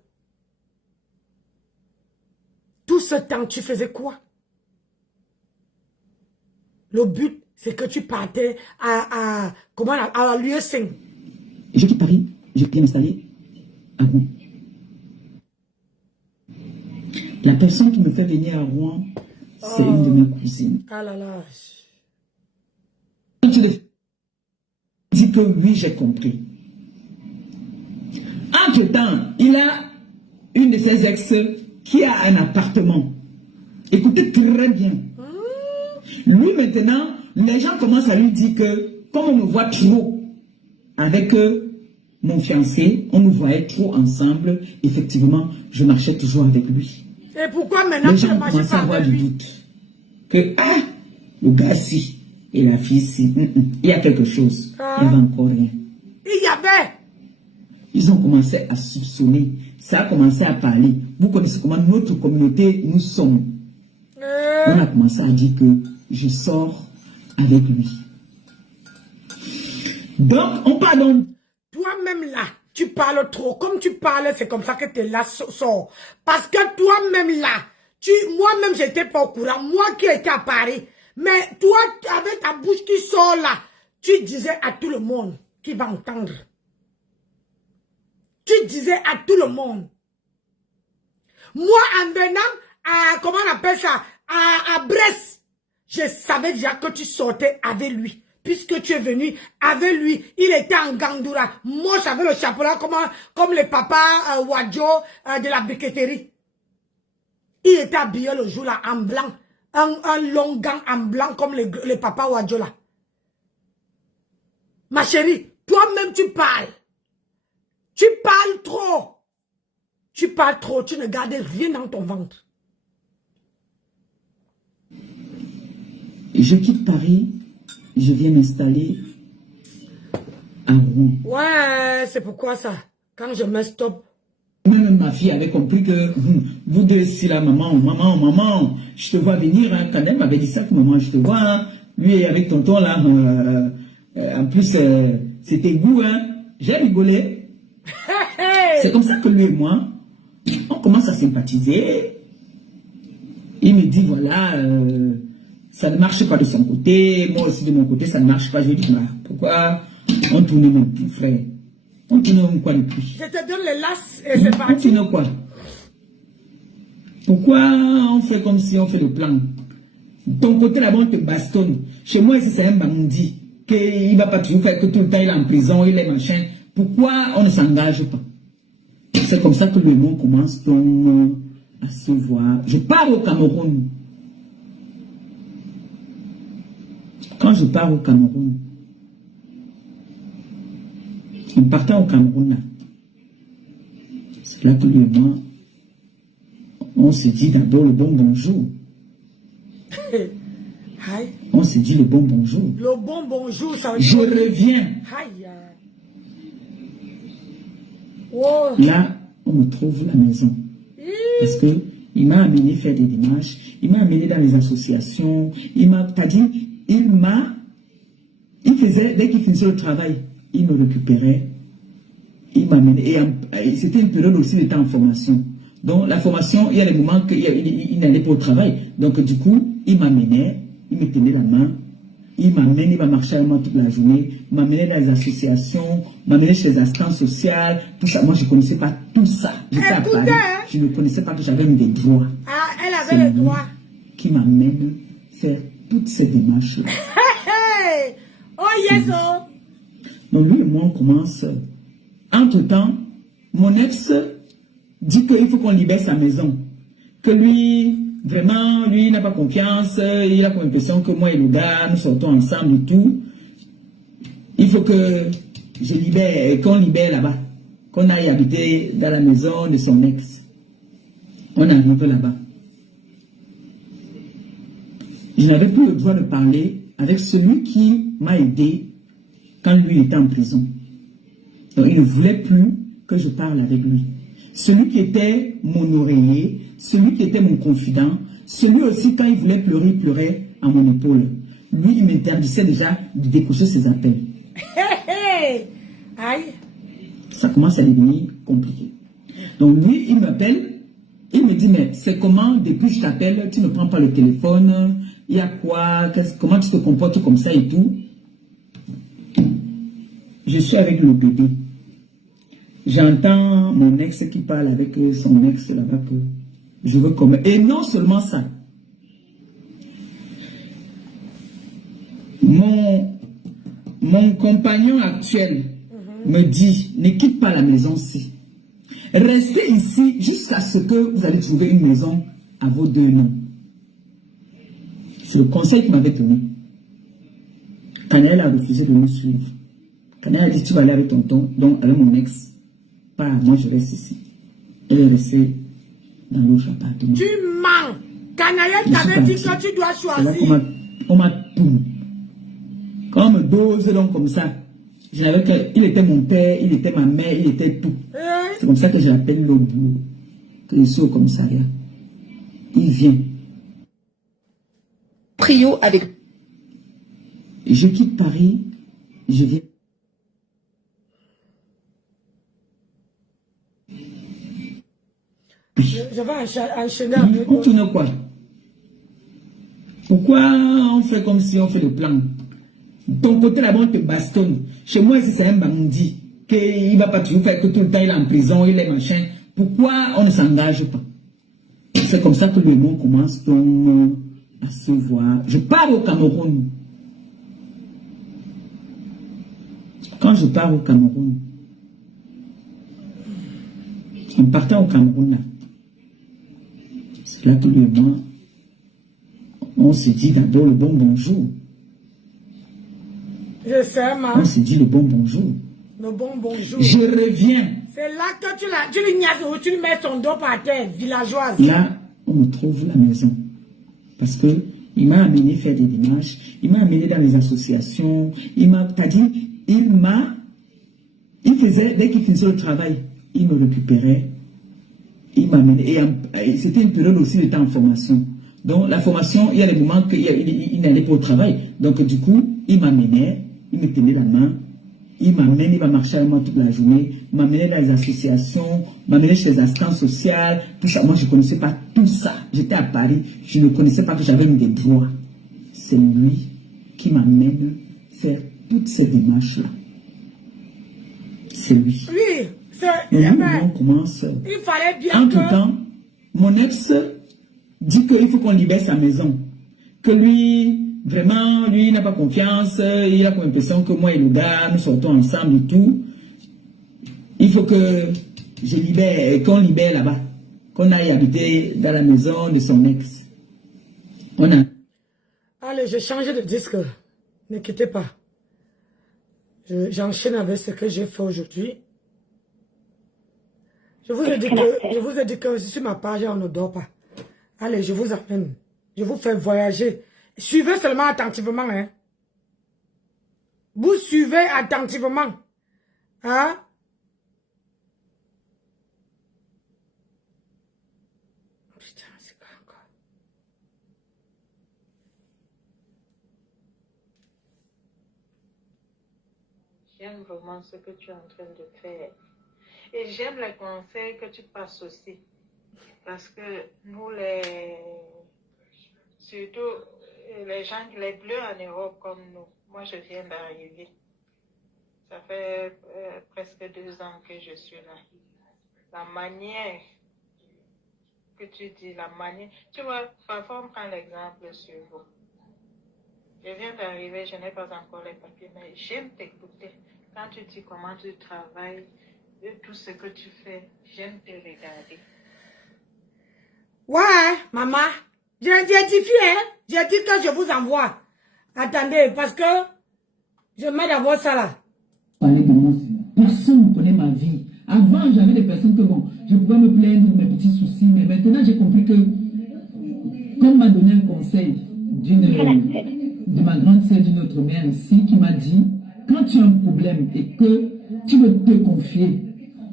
Tout ce temps, tu faisais quoi? Le but, c'est que tu partais à l'UE5. Et je quitte Paris je viens m'installer à Rouen. La personne qui me fait venir à Rouen, c'est une de mes cousines. Ah là là. Je dis que oui, j'ai compris. Entre-temps, il a une de ses ex qui a un appartement. Écoutez très bien. Lui, maintenant, les gens commencent à lui dire que, comme on me voit trop avec mon fiancé, on nous voyait trop ensemble, effectivement, je marchais toujours avec lui. Et pourquoi maintenant Les tu ne gens marches commencent pas à avoir avec du lui? doute. Que, le gars ci et la fille ci, il y a quelque chose. Il n'y avait encore rien. Il y avait. Ils ont commencé à soupçonner. Ça a commencé à parler. Vous connaissez comment notre communauté, nous sommes. On a commencé à dire que je sors avec lui. Donc, on pardonne. Toi-même là, tu parles trop. Comme tu parles, c'est comme ça que tu là sors. Parce que toi-même là, moi-même, j'étais pas au courant. Moi qui étais à Paris. Mais toi, avec ta bouche qui sort là, tu disais à tout le monde qui va entendre. Tu disais à tout le monde. Moi, en venant à, comment on appelle ça, à Brest, je savais déjà que tu sortais avec lui. Puisque tu es venu avec lui, il était en gandoura. Moi, j'avais le chapeau là comme le papa Wadjo de la briqueterie. Il était habillé le jour là en blanc. Un long gant en blanc comme le papa Wadjo là. Ma chérie, toi-même tu parles. Tu parles trop. Tu parles trop, tu ne gardes rien dans ton ventre. Je quitte Paris, je viens m'installer à Rouen. Ouais, c'est pourquoi ça. Quand je me stoppe. Même ma fille avait compris que vous deux, si la maman, je te vois venir. Hein, quand elle m'avait dit ça, que maman, je te vois. Hein, lui, avec tonton là, en plus, c'était goût. Hein, j'ai rigolé. C'est comme ça que lui et moi, on commence à sympathiser. Il me dit, voilà, ça ne marche pas de son côté. Moi aussi, de mon côté, ça ne marche pas. Je lui dis, pourquoi on tourne mon petit frère? On tourne quoi le plus? Je te donne les lasses et c'est parti. On tourne quoi? Pourquoi on fait comme si on fait le plan? Ton côté là-bas, on te bastonne. Chez moi, ici, c'est un bandit. Il ne va pas toujours faire que tout le temps, il est en prison, il est machin. Pourquoi on ne s'engage pas? C'est comme ça que le monde commence donc à se voir. Je pars au Cameroun. Quand je pars au Cameroun, en partant au Cameroun, là, c'est là que lui et moi, on se dit d'abord le bon bonjour. On se dit le bon bonjour. Le bon bonjour, ça veut Je dire... reviens. Aïe. Oh. Là, on me trouve la maison. Parce que il m'a amené faire des démarches, il m'a amené dans les associations, il faisait, dès qu'il finissait le travail, il me récupérait, il m'amenait, et c'était une période aussi de temps en formation. Donc la formation, il y a des moments qu'il n'allait pas au travail. Donc du coup, il m'amenait, il me tenait la main, il m'amène, il va marcher avec moi toute la journée, m'amener dans les associations, m'amener chez les assistantes sociales, tout ça. Moi, je ne connaissais pas tout ça. J'étais à Paris, je ne connaissais pas que j'avais des droits. Ah, elle avait les droits. Qui m'amène faire toutes ces démarches-là. Oh yes, oh. Donc lui et moi, on commence. Entre-temps, mon ex dit qu'il faut qu'on libère sa maison. Que lui, vraiment, lui, il n'a pas confiance. Il a comme l'impression que moi et le gars, nous sortons ensemble et tout. Il faut que je libère, qu'on libère là-bas. Qu'on aille habiter dans la maison de son ex. On arrive là-bas. Je n'avais plus le droit de parler avec celui qui m'a aidé quand lui était en prison. Donc il ne voulait plus que je parle avec lui. Celui qui était mon oreiller, celui qui était mon confident, celui aussi quand il voulait pleurer, il pleurait à mon épaule. Lui, il m'interdisait déjà de décrocher ses appels. Aïe. Ça commence à devenir compliqué. Donc lui, il m'appelle, il me dit, mais c'est comment, depuis que je t'appelle, tu ne prends pas le téléphone, il y a quoi, comment tu te comportes comme ça et tout. Je suis avec le bébé. j'entends mon ex qui parle avec son ex là-bas que je veux comme... Et non seulement ça. Mon compagnon actuel me dit, ne quitte pas la maison-ci. Restez ici jusqu'à ce que vous allez trouver une maison à vos deux noms. C'est le conseil qu'il m'avait donné. Kanel a refusé de me suivre. Kanel a dit, tu vas aller avec tonton, donc avec mon ex. Pas moi, je reste ici. Elle est restée dans l'autre appartement. Tu mens. Kanel t'avait dit que tu dois choisir. On m'a tout. Quand on me dose donc comme ça, je n'avais que, il était mon père, il était ma mère, il était tout. C'est comme ça que je l'appelle le boulot. Que je suis au commissariat. Il vient. Prio avec... Je quitte Paris, je viens. Je vais enchaîner avec... On tourne quoi? Pourquoi on fait comme si on fait le plan? Ton côté là-bas, on te bastonne. Chez moi, ici, c'est un bandit. Il ne va pas toujours faire que tout le temps, il est en prison, il est machin. Pourquoi on ne s'engage pas? C'est comme ça que le monde commence donc à se voir. Je pars au Cameroun. Quand je pars au Cameroun, en partant au Cameroun, là, c'est là que le monde, on se dit d'abord le bon bonjour. Je sais, maman. On se dit le bon bonjour. Le bon bonjour. Je reviens. C'est là que tu lui niaises, tu lui mets ton dos par terre, villageoise. Là, on me trouve la maison. Parce que il m'a amené faire des démarches, il m'a amené dans les associations, il faisait, dès qu'il faisait le travail, il me récupérait, il m'amenait, et c'était une période aussi de temps en formation. Donc la formation, il y a des moments qu'il n'allait pas au travail. Donc du coup, il m'amenait, il me tenait la main, il m'amène, il va marcher avec moi toute la journée, m'amener dans les associations, m'amener chez les assistantes sociales, tout ça. Moi, je ne connaissais pas tout ça. J'étais à Paris, je ne connaissais pas que j'avais des droits. C'est lui qui m'amène faire toutes ces démarches-là. C'est lui. Oui, c'est... On commence. Il fallait bien Entre-temps, mon ex dit qu'il faut qu'on libère sa maison. Que lui... Vraiment, lui, il n'a pas confiance, il a comme l'impression que moi et le gars, nous sortons ensemble et tout. Il faut que je libère, qu'on libère là-bas, qu'on aille habiter dans la maison de son ex. Allez, j'ai changé de disque, ne quittez pas. J'enchaîne avec ce que j'ai fait aujourd'hui. Je vous ai dit que sur ma page, on ne dort pas. Allez, je vous amène, je vous fais voyager. Suivez seulement attentivement, hein. Vous suivez attentivement. Hein? Putain, c'est quoi encore? J'aime vraiment ce que tu es en train de faire. Et j'aime les conseils que tu passes aussi. Parce que nous, surtout les gens, les bleus en Europe comme nous, moi je viens d'arriver. Ça fait presque 2 ans que je suis là. La manière que tu dis, la manière... Tu vois, parfois on prend l'exemple sur vous. Je viens d'arriver, je n'ai pas encore les papiers, mais j'aime t'écouter. Quand tu dis comment tu travailles, et tout ce que tu fais, j'aime te regarder. Ouais, maman. J'ai dit, hein? J'ai dit que je vous envoie. Attendez, parce que je mets d'abord ça là. Personne ne connaît ma vie. Avant, j'avais des personnes que bon, je pouvais me plaindre de mes petits soucis, mais maintenant j'ai compris que, comme m'a donné un conseil de ma grande sœur d'une autre mère ici, qui m'a dit, quand tu as un problème et que tu veux te confier,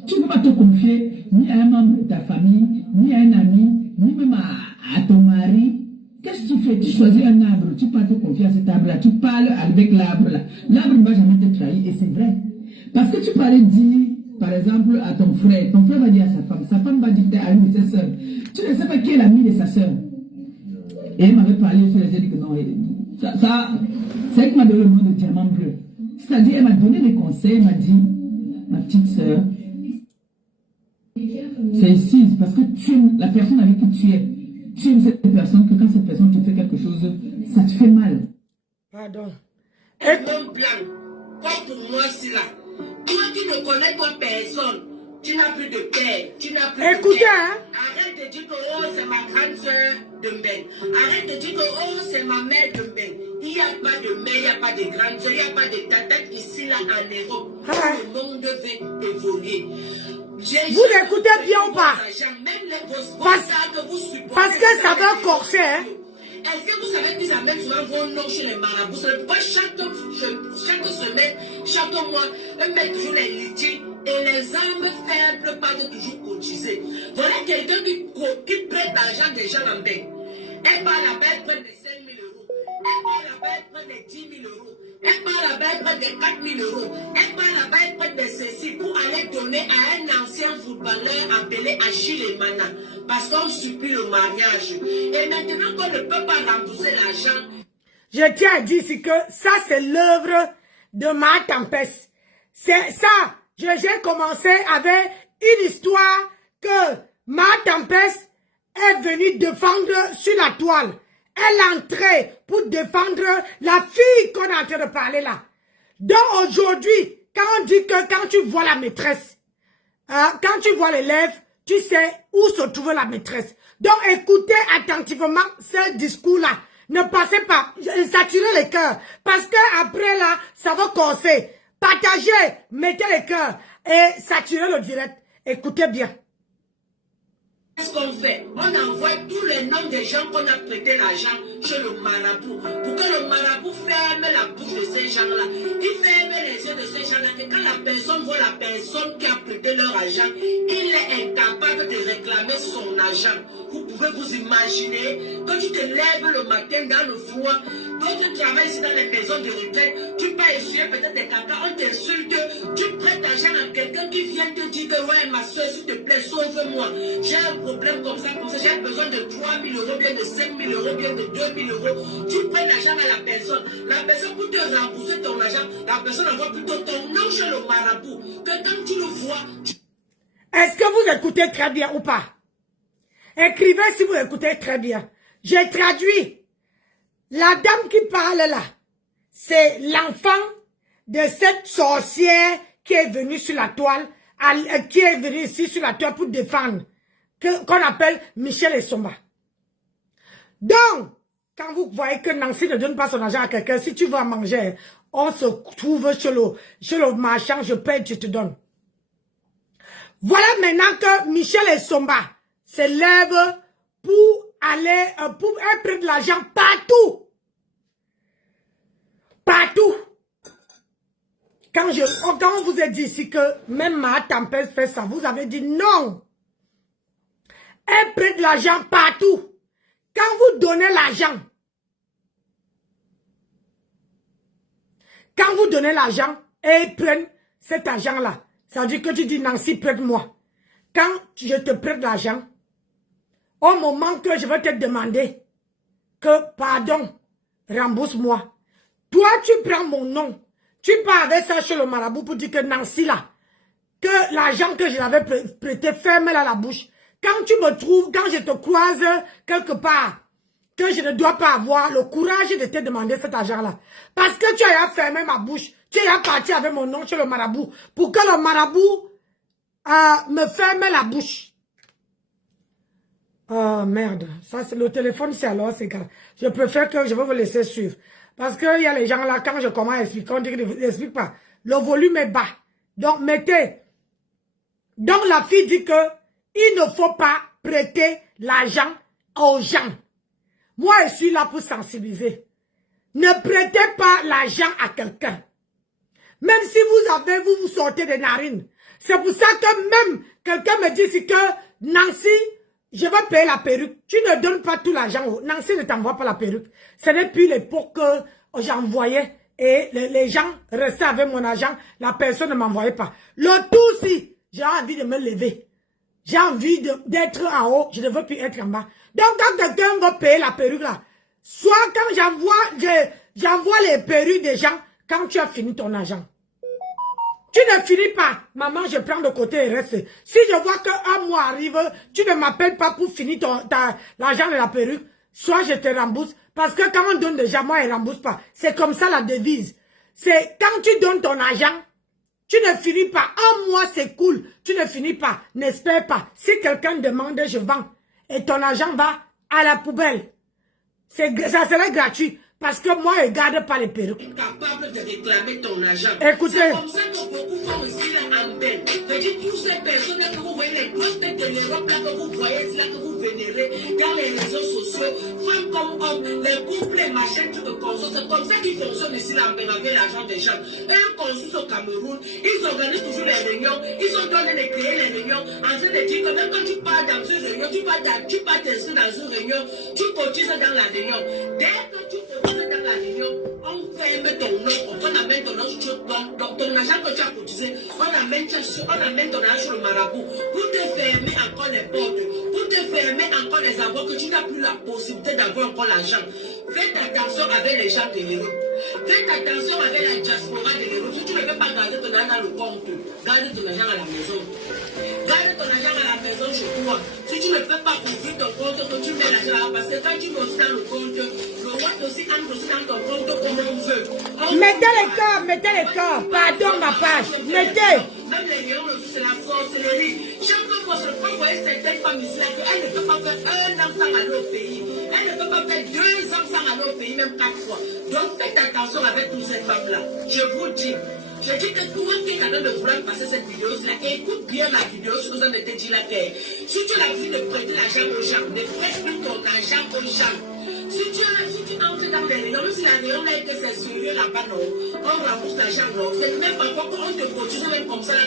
tu ne peux pas te confier ni à un membre de ta famille, ni à un ami, ni même à ton mari. Qu'est-ce que tu fais? Tu choisis un arbre, tu peux te confier à cet arbre-là, tu parles avec l'arbre-là. L'arbre ne va jamais te trahir, et c'est vrai. Parce que tu parlais dire, par exemple, à ton frère va dire à sa femme va dire à une de ses soeurs. Tu ne sais pas qui est l'ami de sa soeur. Et elle m'avait parlé, je lui ai dit que non, ça c'est elle qui m'a donné le nom de diamant bleu. C'est-à-dire, elle m'a donné des conseils, elle m'a dit, ma petite soeur, C'est ici, parce que tu aimes la personne avec qui tu es. Tu aimes cette personne, que quand cette personne te fait quelque chose, ça te fait mal. Pardon. Un blanc, comme pour moi, c'est là. Toi, tu ne connais pas personne. Tu n'as plus de père, tu n'as plus Écoutez, de père. hein. Arrête de dire que oh, c'est ma grande soeur de Mben. Arrête de dire que oh, c'est ma mère de Mben. Il n'y a pas de mère, il n'y a pas de grande soeur, il n'y a pas de tata ici, là, en Europe. Ah. Le monde veut évoluer. Vous écoutez bien ou pas? Parce que ça veut corser, hein. Est-ce que vous savez qu'ils amènent souvent vos noms chez les marabouts? C'est pourquoi chaque semaine, chaque mois, ils mettent toujours les litiges et les âmes faibles pas de toujours cotiser. Voilà quelqu'un qui prête l'argent des gens en bain. Elle part là-bas, elle prend des 5 000 euros. Elle part là-bas, elle prend des 10 000 euros. Elle part là-bas, elle prend des 4 000 euros. Elle part là-bas, elle prend des ceci pour aller donner à un ancien footballeur appelé Achille Mana. Parce qu'on supplie le mariage. Et maintenant qu'on ne peut pas rembourser l'argent. Je tiens à dire ici que ça, c'est l'œuvre de Ma Tempeste. C'est ça. J'ai commencé avec une histoire que Ma Tempeste est venue défendre sur la toile. Elle entrait pour défendre la fille qu'on est en train de parler là. Donc aujourd'hui, quand on dit que quand tu vois la maîtresse, quand tu vois l'élève, tu sais où se trouve la maîtresse. Donc écoutez attentivement ce discours-là. Ne passez pas, saturez les cœurs. Parce que après là, ça va corser. Partagez, mettez les cœurs et saturez le direct. Écoutez bien. Qu'est-ce qu'on fait? On envoie tous les noms des gens qu'on a prêté l'argent chez le marabout. Pour que le marabout ferme la bouche de ces gens-là. Il ferme les yeux de ces gens-là. Que quand la personne voit la personne qui a prêté leur argent, il est incapable de réclamer son argent. Vous pouvez vous imaginer que tu te lèves le matin dans le froid. D'autres travaillent ici dans les maisons de retraite. Tu peux essuyer peut-être des caca, on t'insulte. Tu prêtes l'argent à quelqu'un qui vient te dire que ouais, ma soeur, s'il te plaît, sauve-moi. J'ai un problème comme ça, j'ai besoin de 3 000 euros, bien de 5 000 euros, bien de 2 000 euros. Tu prends l'argent à la personne. La personne pour te rembourser ton argent, la personne envoie plutôt ton nom chez le marabout. Que quand tu le vois, Est-ce que vous écoutez très bien ou pas? Écrivez si vous écoutez très bien. J'ai traduit. La dame qui parle là, c'est l'enfant de cette sorcière qui est venue sur la toile, qui est venue ici sur la toile pour défendre, qu'on appelle Michel Essomba. Donc, quand vous voyez que Nancy ne donne pas son argent à quelqu'un, si tu vas manger, on se trouve chez le marchand, je paye, je te donne. Voilà maintenant que Michel Essomba se lève pour aller, pour prendre de l'argent partout. Partout. Quand on vous a dit ici que même Ma Tempeste fait ça, vous avez dit non. Elle prend de l'argent partout. Quand vous donnez l'argent, elle prend cet argent-là. Ça veut dire que tu dis Nancy, prête-moi. Quand je te prête l'argent, au moment que je vais te demander que, pardon, rembourse-moi. Toi, tu prends mon nom. Tu pars avec ça chez le marabout pour dire que Nancy là, que l'argent que je l'avais prêté, ferme là la bouche. Quand tu me trouves, quand je te croise quelque part, que je ne dois pas avoir le courage de te demander cet argent-là. Parce que tu as fermé ma bouche. Tu as parti avec mon nom chez le marabout. Pour que le marabout me ferme la bouche. Oh merde. Ça, c'est le téléphone, c'est alors, c'est grave. Je préfère que je vais vous laisser suivre. Parce qu'il y a les gens là, quand je commence à expliquer, on dit qu'ils n'expliquent pas. Le volume est bas. Donc, mettez. Donc, la fille dit que il ne faut pas prêter l'argent aux gens. Moi, je suis là pour sensibiliser. Ne prêtez pas l'argent à quelqu'un. Même si vous sortez des narines. C'est pour ça que même quelqu'un me dit ici que Nancy, je vais payer la perruque. Tu ne donnes pas tout l'argent. Nancy ne t'envoie pas la perruque. Ce n'est plus l'époque que j'envoyais et les gens restaient avec mon argent. La personne ne m'envoyait pas. Le tout, si j'ai envie de me lever, j'ai envie d'être en haut, je ne veux plus être en bas. Donc, quand quelqu'un va payer la perruque là, soit quand j'envoie les perruques des gens, quand tu as fini ton argent. Tu ne finis pas. Maman, je prends le côté et reste. Si je vois qu'un mois arrive, tu ne m'appelles pas pour finir l'argent de la perruque, soit je te rembourse. Parce que quand on donne déjà, moi, je ne rembourse pas. C'est comme ça la devise. C'est quand tu donnes ton argent, tu ne finis pas. Un mois, c'est cool. Tu ne finis pas. N'espère pas. Si quelqu'un demande, je vends. Et ton argent va à la poubelle. Ça serait gratuit. Parce que moi, je ne garde pas les perruques. Capable de réclamer ton argent. Écoutez. C'est comme ça que beaucoup font ici là en belle. C'est-à-dire toutes ces personnes là que vous voyez, les grosses têtes de l'Europe là que vous voyez, là que vous vénérez dans les réseaux sociaux, femmes comme hommes, les couples, les machins, tout le conso, c'est comme ça qu'ils fonctionnent ici là en belle avec l'argent des gens. Eux consultent au Cameroun, ils organisent toujours les réunions, ils sont en train de créer les réunions, en train de dire que même quand tu pars dans une réunion, tu pars t'inscrire dans une réunion, tu cotises dans la réunion. Dès que tu cotises dans la réunion, on ferme ton nom, on amène ton nom sur ton argent que tu as cotisé, on amène ton argent sur le marabout pour te fermer encore les portes, pour te fermer encore les avoirs que tu n'as plus la possibilité d'avoir encore l'argent. Faites attention avec les gens de l'Europe. Faites attention avec la diaspora de l'Europe. Si tu ne veux pas garder ton argent dans le compte, garde ton argent à la maison. Garde ton argent à la maison chez toi. Si tu ne peux pas ouvrir ton compte, que tu mets l'argent là, parce que quand tu mets aussi dans le compte, le roi aussi entre aussi dans ton compte comme on veut. Mettez les corps. Pardon ma page. Mettez. Même les lions, c'est la sorcellerie. Chaque fois que je voyais certaines femmes ici, elles ne peuvent pas faire 1 an sans aller au pays. Elles ne peuvent pas faire 2 ans sans aller au pays, même 4 fois. Donc faites attention avec toutes ces femmes-là. Je vous dis. Je dis que toi qui es en train de vouloir passer cette vidéo-là, écoute bien la vidéo, ce que vous en avez dit là. Si tu as envie de prêter l'argent aux gens, ne prête plus ton argent aux gens. Si tu entres dans les réunions, même si la réunion là que c'est sérieux là-bas, non, on rembourse l'argent, non. C'est même parfois qu'on te cotise, même comme ça, là,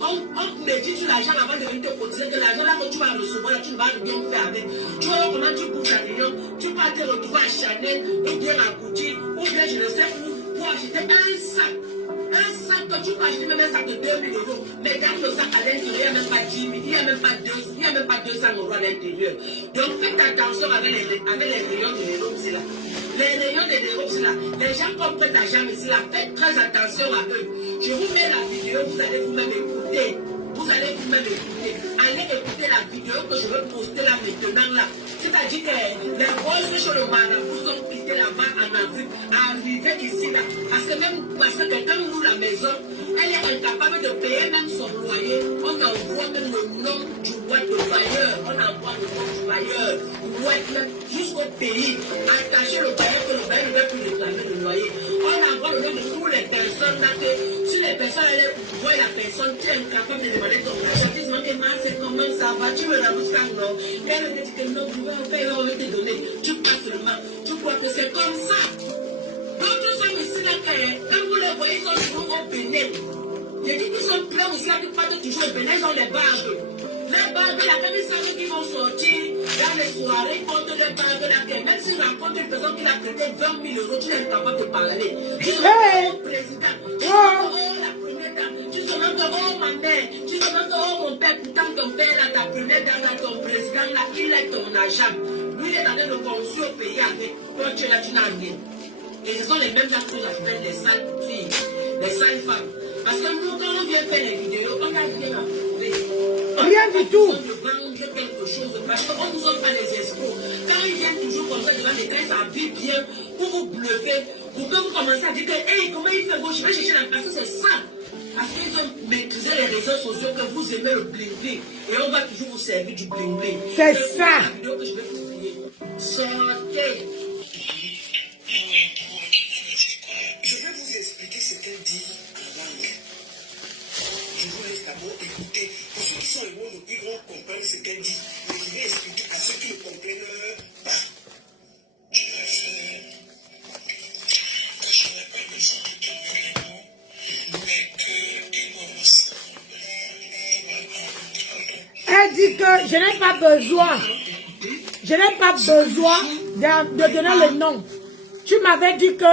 on médite sur l'argent avant de venir te cotiser, que l'argent là que tu vas recevoir, là, tu ne vas rien faire avec. Tu vois comment tu bouges la réunion, tu vas te retrouver à Chanel, ou bien à Gucci, ou bien je ne sais où, pour acheter un sac. Un sac que tu peux acheter, même un sac de 2 000 €. Mais dans le sac à l'intérieur, il n'y a même pas 10 000, il n'y a même pas 200 € à l'intérieur. Donc faites attention avec les rayons de l'Europe, c'est là. Les rayons de l'Europe, c'est là. Les gens qui prennent l'argent ici, là, faites très attention à eux. Je vous mets la vidéo, vous allez vous-même écouter. Vous allez vous-même écouter. Allez écouter la vidéo que je vais poster là maintenant là. C'est-à-dire que les roses sur le marabout sont quittés là-bas en Afrique, arrivés ici là. Parce que quelqu'un loue la maison, elle est incapable de payer même son loyer. On envoie même le nom du roi de bailleur. On envoie le nom du bailleur. Jusqu'au pays. Attacher le bailleur que le bailleur ne va plus réclamer le loyer. On envoie le nom de toutes les personnes là que si les personnes allaient voir la personne, tu es incapable de demander ton argent. Ils disent que c'est comment ça va, tu me rembourses quand non. Elle me dit que non, tu vas payer, on va te donner. Tu passes seulement. Tu crois que c'est comme ça. D'autres sont ici là, quand vous les voyez, ils sont toujours au Bénin. Je dis qu'ils sont pleins aussi là, qui partent toujours au Bénin, ils ont les bagues. Les bagues là, quand ils savent qu'ils vont sortir dans les soirées, contre les bagues là, même s'ils rencontrent une personne qui l'a prêté 20 000 €, tu n'es capable de parler. Tu es au président, tu es la première dame, tu te demandes oh ma mère, tu te demandes oh mon père, pourtant ton père là, ta première dame là, ton président là, il a ton argent. Lui, il est en train de construire au pays avec. Toi, tu es là, tu n'as rien. Et ce sont les mêmes gens que j'appelle les sales filles, les sales femmes. Parce que nous, quand on vient faire les vidéos, on n'a rien à prouver. Rien du tout. On de vendre quelque chose parce qu'on ne nous donne pas les escrocs. Quand ils viennent toujours comme ça devant les gens, ils s'habillent bien pour vous bluffer, pour que vous commencez à dire que, hey, comment il fait? Bon, je vais chercher la personne, c'est ça. Parce qu'ils ont maîtrisé les réseaux sociaux que vous aimez le bling-bling. Et on va toujours vous servir du bling-bling. C'est ça. La vidéo que je vais publier. Sortez. Je vais vous expliquer ce qu'elle dit en langue. Je vous laisse d'abord écouter. Pour ceux qui sont les mots le plus grands comprennent ce qu'elle dit. Mais je vais expliquer à ceux qui ne comprennent pas. Je préfère que je n'ai pas besoin de donner les mots, mais qu'ils me ressemblent. Elle dit que je n'ai pas besoin. Je n'ai pas besoin de donner le nom. Tu m'avais dit que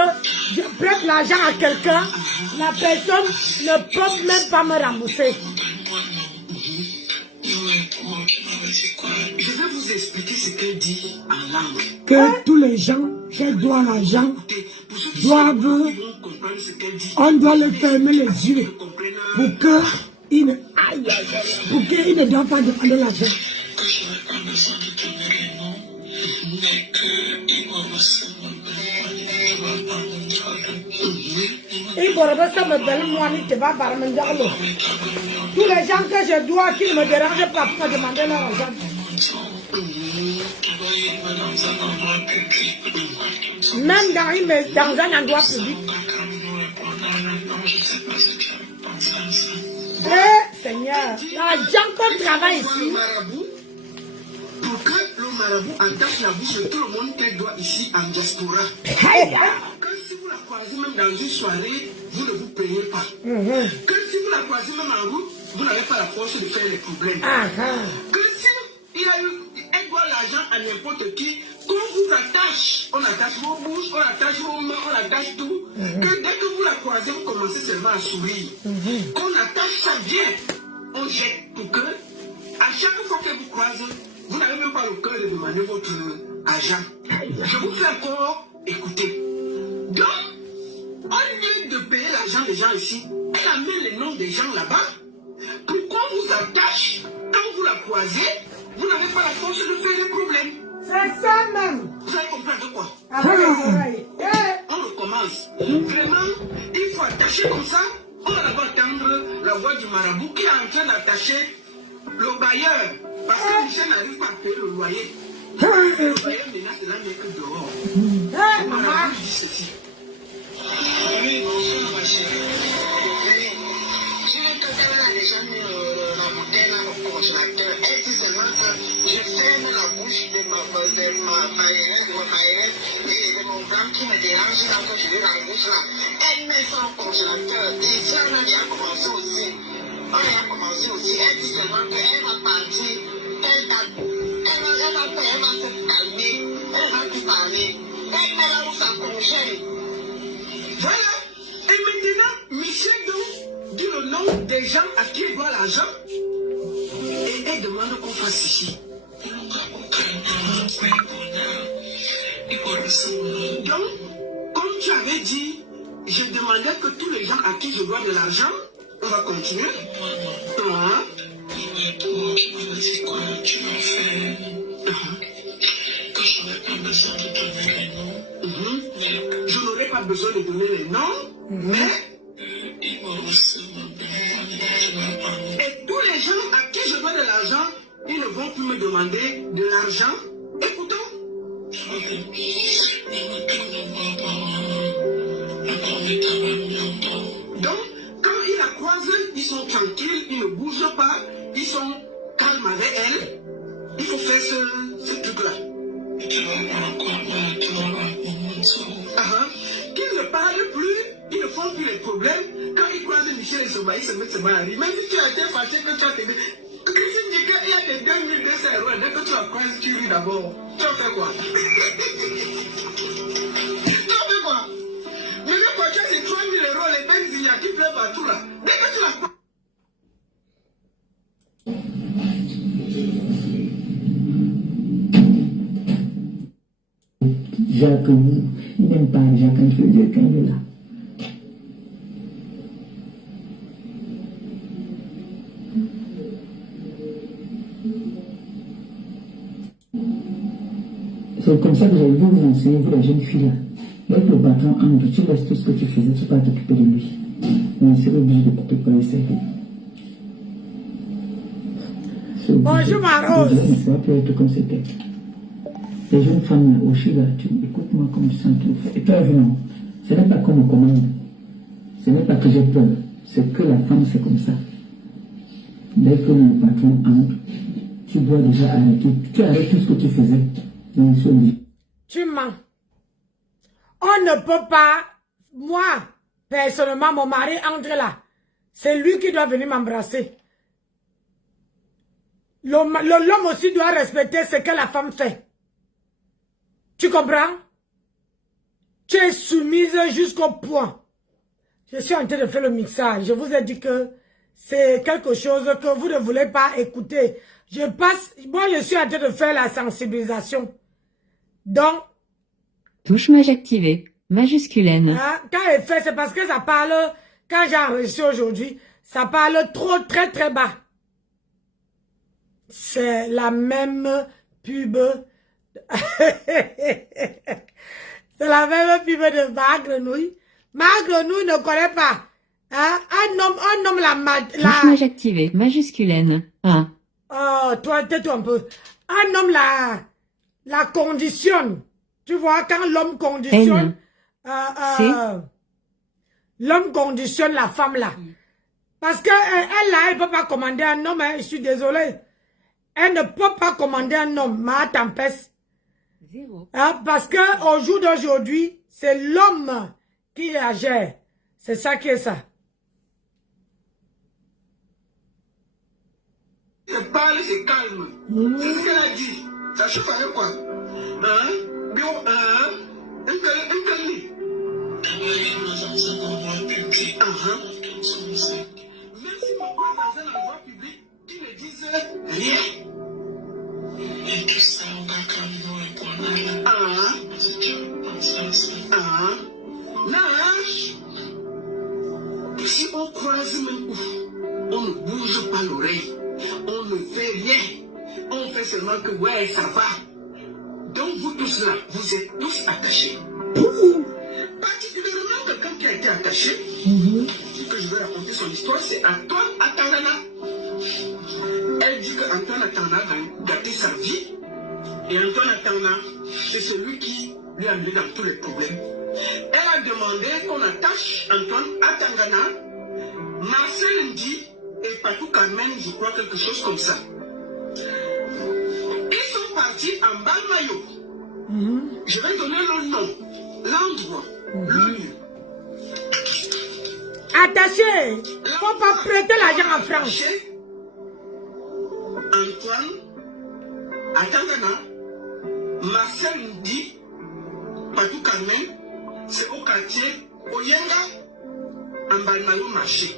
je prête l'argent à quelqu'un, la personne ne peut même pas me rembourser. Je vais vous expliquer ce qu'elle dit en langue. Que tous les gens qui doivent l'argent doivent comprennent ce qu'elle dit. On doit le fermer les yeux pour que il ne, pour qu'il ne doit pas demander l'argent. Que je n'ai pas besoin de donner les noms, mais qu'il va recevoir Il va me tous les gens que je dois, qui ne me dérangent pas pour me demander leur argent. Même dans un endroit public. Eh, Seigneur, l'argent qu'on travaille ici. Pour que le marabout attache la bouche de tout le monde qu'elle doit ici en diaspora. Que si vous la croisez même dans une soirée, vous ne vous payez pas. Que si vous la croisez même en route, vous n'avez pas la force de faire les problèmes. Que si elle doit l'argent à n'importe qui, qu'on vous attache, on attache vos bouches, on attache vos mains, on attache tout. Que dès que vous la croisez, vous commencez seulement à sourire. Qu'on attache ça bien, on jette pour que, à chaque fois qu'elle vous croise, vous n'avez même pas le cœur de demander votre argent. Je vous fais encore écouter. Donc, au lieu de payer l'argent des gens ici, elle amène les noms des gens là-bas. Pourquoi on vous attache, quand vous la croisez, vous n'avez pas la force de faire les problèmes. C'est ça même. Vous avez compris de quoi? On recommence. Vraiment, il faut attacher comme ça. On va d'abord attendre la voix du marabout qui est en train d'attacher le bailleur. Parce que Michel n'arrive pas à payer le loyer. Le bailleur menace de la n'est que dehors. Le marabout dit ceci. Oui, bonsoir ma chérie. Je veux que tu aies déjà mis la bouteille là au congélateur. Elle dit seulement que je ferme la bouche de ma baillesse et de mon blanc qui me dérange là que je vais dans la bouche là. Elle met ça au congélateur. Et ça, on a déjà commencé aussi. Elle dit seulement qu'elle va partir. Elle va se calmer. Elle va te parler. Elle met là où ça congèle. Voilà. Et maintenant, Michel donc dit le nom des gens à qui il doit l'argent. Et elle demande qu'on fasse ici. Donc, comme tu avais dit, je demandais que tous les gens à qui je dois de l'argent, on va continuer. Tu m'as fait que je n'aurais pas besoin de donner les noms. Je n'aurais pas besoin de donner les noms, mais il me recevoir. Et tous les gens à qui je dois de l'argent, ils ne vont plus me demander de l'argent. Et pourtant, donc, quand ils la croisent, ils sont tranquilles, ils ne bougent pas, ils sont calmes avec elle. Il faut faire ce truc-là. Qu'ils ne parlent plus, ils ne font plus les problèmes. Quand ils croisent Michel et Soba, ils se mettent à rire. Même si tu as été fâché que tu as été... Christine dit qu'il y a des 2200 €. Dès que tu la croises, tu ris d'abord. Tu as fait quoi? Mais le quoi, tu as ces 3 000 €, les benzines qui pleuvent partout là. Dès que tu la croises... Jacques, il n'aime pas Jacques quand il veut dire qu'il est là. C'est comme ça que j'avais vu vous enseigner, vous la jeune fille là. Avec le bâton André, tu laisses tout ce que tu faisais, tu peux t'occuper de lui. Mais il serait obligé de couper pour les servir. Bonjour ma Rose. Il ne faut plus être comme c'était. Les jeunes femmes au Chili, écoute-moi comme tu sens tout. Et toi, non, ce n'est pas qu'on me commande. Ce n'est pas que j'ai peur. C'est que la femme, c'est comme ça. Dès que le patron entre, tu dois déjà arrêter. Tu arrêtes tout ce que tu faisais. Donc, tu mens. On ne peut pas, moi, personnellement, mon mari entre là. C'est lui qui doit venir m'embrasser. L'homme aussi doit respecter ce que la femme fait. Tu comprends? Tu es soumise jusqu'au point. Je suis en train de faire le mixage. Je vous ai dit que c'est quelque chose que vous ne voulez pas écouter. Moi, je suis en train de faire la sensibilisation. Donc, touche mage activée. majuscule N. Hein? Quand elle fait, c'est parce que ça parle, quand j'ai enregistré aujourd'hui, ça parle trop, très, très bas. C'est la même pub. C'est la même pub de Marc Grenouille. Marc Grenouille ne connaît pas. Hein? Un homme Message activé, majuscule N. A. Oh, toi, tais-toi un peu. Un homme la conditionne. Tu vois, quand l'homme conditionne, l'homme conditionne la femme là. Parce que elle là, elle ne peut pas commander un homme, hein, je suis désolée. Elle ne peut pas commander un homme, ma tempête. Hein, parce que au jour d'aujourd'hui, c'est l'homme qui la gère. C'est ça qui est ça. Elle parle, c'est calme. C'est ce qu'elle a dit. Ça chauffe avec quoi? Hein? Bio, un calme. Merci beaucoup dans un endroit public qui ne disent rien. Et tout ça, on va comme nous si on croise même où, on ne bouge pas l'oreille. On ne fait rien. On fait seulement que ouais, ça va. Donc vous tous là, vous êtes tous attachés. Particulièrement quelqu'un qui a été attaché, que je vais raconter son histoire, c'est Antoine Atangana. Elle dit que Antoine Atangana a gâté sa vie. Et Antoine Atangana, c'est celui qui lui a mis dans tous les problèmes. Elle a demandé qu'on attache Antoine Atangana, Marcel Ndi et Patou Carmen, je crois quelque chose comme ça. Ils sont partis en Balmayo. Je vais donner le nom, l'endroit, le lieu. Attaché, faut pas prêter l'argent en France. Antoine Atangana, Marcel Ndi, Patou Carmen, c'est au quartier Oyenga, en Balmayo marché.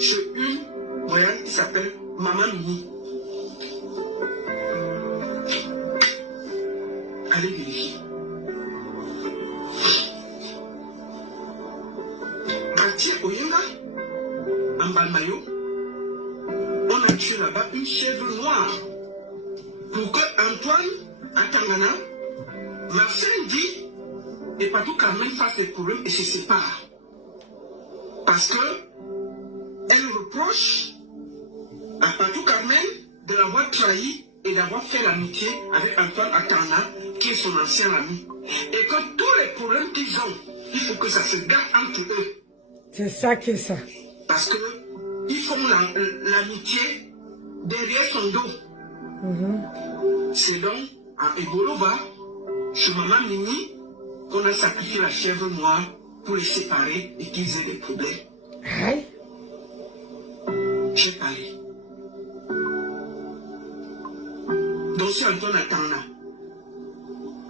Chez une voyante qui s'appelle Maman Mimi. Allez vérifier. Quartier Oyenga, en Balmayo, on a tué là-bas une chèvre noire pour que Antoine Atangana, Marcel Ndi et Patou Carmen fassent des problèmes et se séparent. Parce que elle reproche à Patou Carmen de l'avoir trahi et d'avoir fait l'amitié avec Antoine Atangana, qui est son ancien ami. Et que tous les problèmes qu'ils ont, il faut que ça se garde entre eux. C'est ça qui est ça. Parce que ils font l'amitié derrière son dos. C'est donc à Ebolova, chez Maman Mimi, qu'on a sacrifié la chèvre noire pour les séparer et qu'ils aient des problèmes. Aïe. J'ai parlé. Donc c'est Antoine Atangana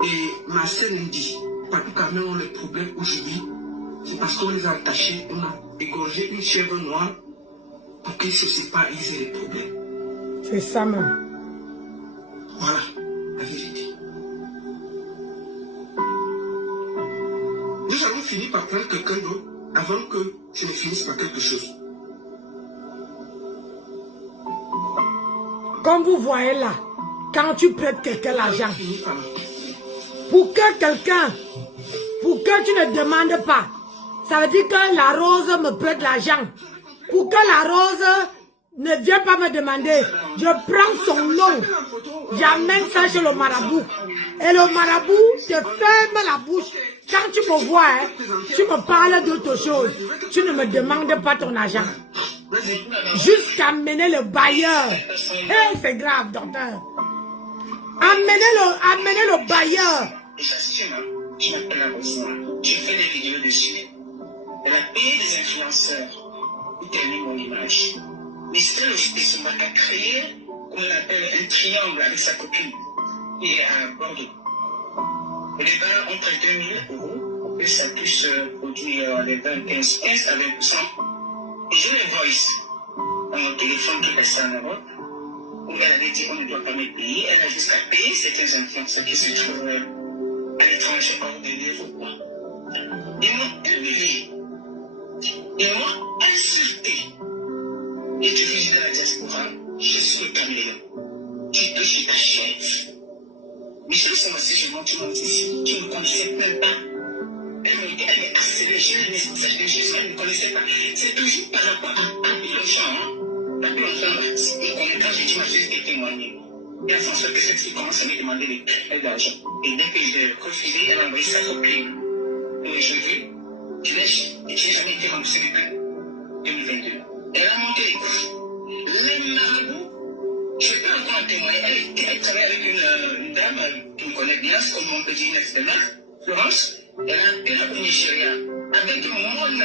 et Marcel Ndi, Patou Carmen ont les problèmes aujourd'hui. C'est parce qu'on les a attachés, on a égorgé une chèvre noire pour qu'ils se séparent et ils aient des problèmes. C'est ça même. Voilà la vérité. Nous allons finir par prendre quelqu'un d'autre avant que je ne finisse par quelque chose. Comme vous voyez là, quand tu prêtes quelqu'un l'argent, pour que tu ne demandes pas, ça veut dire que la rose me prête l'argent. Pour que la rose ne vienne pas me demander, je prends son nom, j'amène ça chez le marabout. Et le marabout te ferme la bouche. Quand tu me vois, hein, tu me parles d'autre chose. Tu ne me demandes pas ton argent. Jusqu'à amener le bailleur. Hey, c'est grave, docteur. Amenez le bailleur. Et j'assume, je m'appelle Arosma. Je fais des vidéos dessus. Elle a payé des influenceurs pour terminer mon image. Mais c'est elle aussi qui se marque à créer, comme on appelle, un triangle avec sa copine. Il est à Bordeaux. Au départ, on prête 2000 € et ça puisse produire les 15 à 20%. Et je les voice dans mon téléphone qui reste en Europe, où elle avait dit on ne doit pas me payer. Elle a jusqu'à payer certains influenceurs qui se trouvent à l'étranger hors de l'Europe ou quoi. Ils m'ont humilié. Ils m'ont insulté. Et tu vis dans la diaspora, je suis le caméléon. Tu touches ta chaise. Michel Somassi, je monte tout le monde ici. Tu ne me connaissais même pas. Elle est harcelée, j'ai un message de Jésus, elle ne me connaissait pas. C'est toujours par rapport à l'enfant. Pas l'enfant, quand j'ai dit ma fille qui témoignait. Il y a François Pesset qui commence à me demander de l'argent. Et dès que je l'ai refusé, elle a envoyé sa copine. Et je dis, tu lèches, et tu n'as jamais été remboursé depuis 2022. Elle a monté les coups. Les marabouts, je peux encore en témoigner. Elle travaille avec une dame qui me connaît bien, comme on peut dire une expérience, Florence. Elle a appelé au Nigeria avec mon nom. Elle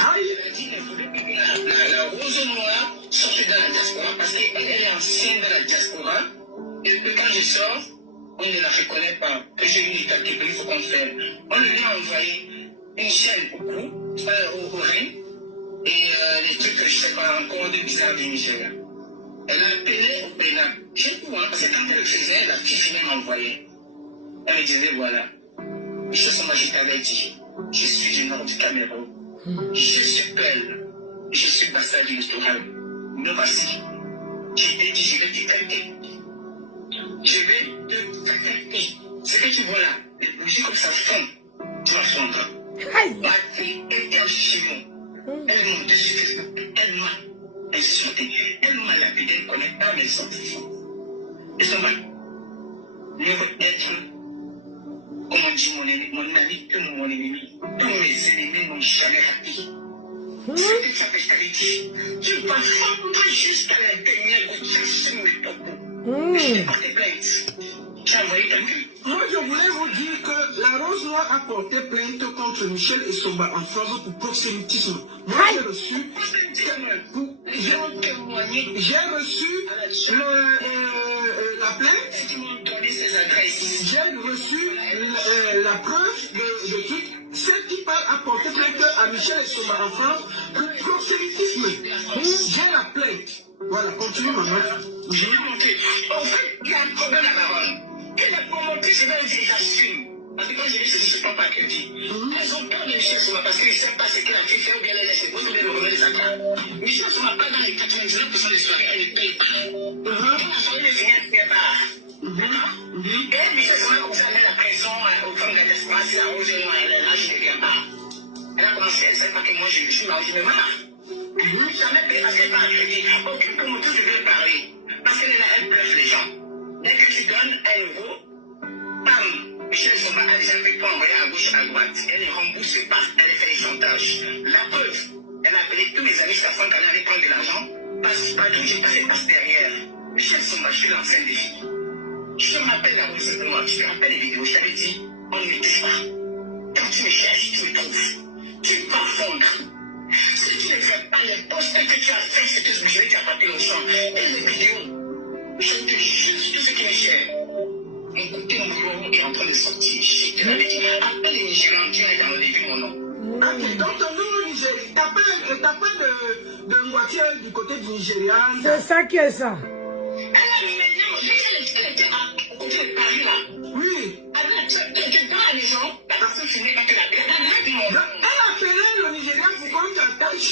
a dit qu'elle voulait que la rose noire sorte dans la diaspora parce qu'elle est ancienne de la diaspora. Et que quand je sors, on ne la reconnaît pas. Que j'ai une étape qu'il faut qu'on fasse. On lui a envoyé une chaîne au cou, au rein, et les trucs que je ne sais pas encore de bizarre du Nigeria. Elle a appelé au Bénin. J'ai tout, parce que quand elle le faisait, la fille finit m'envoyer. Elle me disait voilà. Michel Soma, je t'avais dit, je suis du nord du Cameroun. Je suis belle. Je suis Bassali Electoral. Me voici. Je t'ai dit, je vais te traiter. Je vais te traiter. Ce que tu vois là, les bougies comme ça fondent. Tu vas fondre. Ma fille était en chimon. Elle m'a dessus. Elle m'a insulté. Elle m'a lapidé. Elle ne connaît pas mes sentiments. Et ça va. Ne veut être. Comme on dit mon ami, que mon ennemi, tous mes ennemis n'ont jamais raté. C'est ça que je t'avais dit. Tu vas fondre jusqu'à la dernière goutte sur mes topos. Je t'ai porté plainte. Tu as envoyé quelqu'un. Moi, je voulais vous dire que la Rose Noire a porté plainte contre Michel Essomba en France pour proxénétisme. Moi, j'ai reçu la plainte. J'ai reçu la preuve de tout. Celle qui parle a porté plainte à Michel Essomba en France pour proxénétisme. J'ai la plainte. Voilà, continue maman. J'ai monté. En fait, il y a un problème à la Baronne. Qu'elle a pas monté, c'est même si j'assume. Parce que quand je dis ceci, je ne prends pas que dit. Elles ont peur de Michel Soma parce qu'ils ne savent pas ce qu'elle a fait faire ou bien elle laisse. Vous devez le remettre ça. Michel Soma, pas dans les 99% des soirées, elle ne paye pas. Quand la soirée est finie, elle ne paye pas. D'accord? Et Michel Soma, comme ça, elle met la pression aux femmes de la diaspora, si la rose est noire, elle est là, je ne viens pas. Elle a commencé, elle ne sait pas que moi, je suis marié, je me marre. Jamais payé parce qu'elle n'est pas accréditée. Aucune promoteur ne veut parler. Parce qu'elle est là, elle bluffe les gens. Dès que tu donnes un euro, bam, Michel Soma a déjà fait pour envoyer à gauche, à droite. Elle ne rembourse pas, elle fait des chantages. La preuve, elle a appelé tous mes amis Safran quand elle allait prendre de l'argent. Parce que j'ai passé passe derrière. Michel Soma, je suis l'ancien des filles. Je m'appelle la rose noire, tu te rappelles les vidéos, je t'avais dit, on ne me touche pas. Quand tu me cherches, tu me trouves. Tu vas fondre. Si tu ne fais pas les postes que tu as fait, c'est que je vais t'apporter au champ. Et les vidéos, je te jure, tout ce qui est cher. Mon côté, mon bureau est en train de sortir. Je te l'avais dit, appelle les Nigérians qui ont enlevé mon nom. Ok, donc ton nom au Nigeria, t'as pas de moitié du côté du Nigeria. C'est ça qui est ça. Elle a maintenant, elle était à côté de Paris là. Oui. Elle était dans la maison, la personne finit quand elle a appelé mon nom. Elle a appelé le Nigeria pour qu'on t'attache.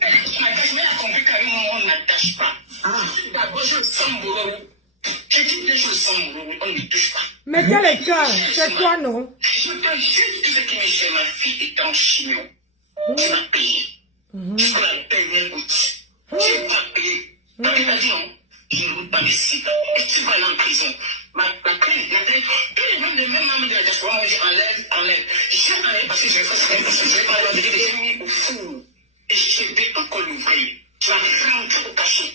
Mais elle a compris qu'à un moment, on ne m'attache pas. D'abord, je sens boulot. Je dis que je sens boulot, on ne me touche pas. Mettez les cœurs, c'est quoi non? Je te jure tout ce qui me fait, ma fille est en chignon. Tu m'as payé. Jusqu'à la dernière goutte. Tu m'as payé. Quand tu m'as dit non, je ne veux pas ici. Et tu vas aller en prison. Ma plainte, tous les membres de la diaspora m'ont dit enlève. J'ai enlevé parce que je vais faire ça, parce que je vais pas enlever des ennemis au fou. Et je vais encore l'ouvrir. Tu vas rentrer au cachet.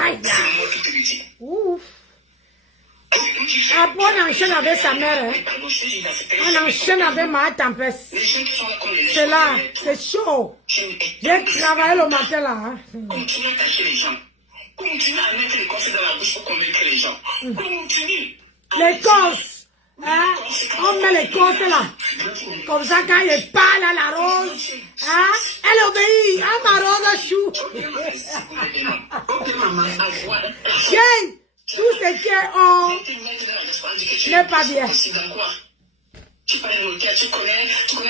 Aïe. C'est moi qui te le dis. Ouf. Après, on enchaîne avec sa mère. Hein. On enchaîne avec ma tempête. C'est là, c'est chaud. J'ai travaillé le matin là. Hein. Continue à cacher les gens. Continue à mettre les conseils dans la bouche pour convaincre les gens. Continue. Les causes. Hein? On met les causes là. Comme ça, quand il parle à la rose, hein? Elle obéit à ma rose à chou. Ok, maman. Tout ce qui est on n'est pas bien. Tu connais le notaire, tu connais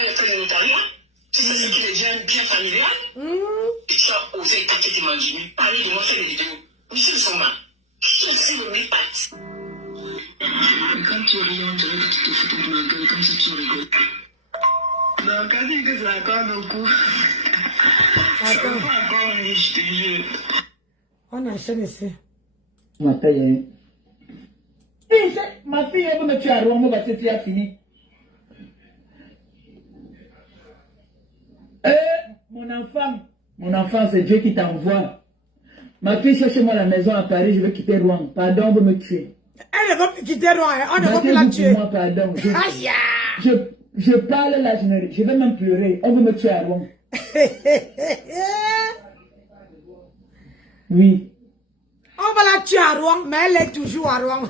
le notariat. Tu sais ce qu'il est bien familial. Et tu as osé écouter tes mandibules, parler de moi sur les vidéos. Monsieur Soma, je suis le mépat. Quand tu ris, on dirait que tu te fous de ma gueule comme si tu rigoles. Non, quand tu dis que ça accorde au cou. Attends. Pas encore, mais je te jure. On enchaîne ici. Ma taille. Hey, ma fille, elle veut me tuer à Rome, parce que tu as fini. Mon enfant, c'est Dieu qui t'envoie. Ma fille, cherche-moi la maison à Paris, je vais quitter Rouen. Pardon, on veut me tuer. Elle ne va plus quitter Rouen, on ne va plus la tuer. Moi, pardon. Aïe! Je parle là, je vais même pleurer. On veut me tuer à Rouen. Oui. On va la tuer à Rouen, mais elle est toujours à Rouen.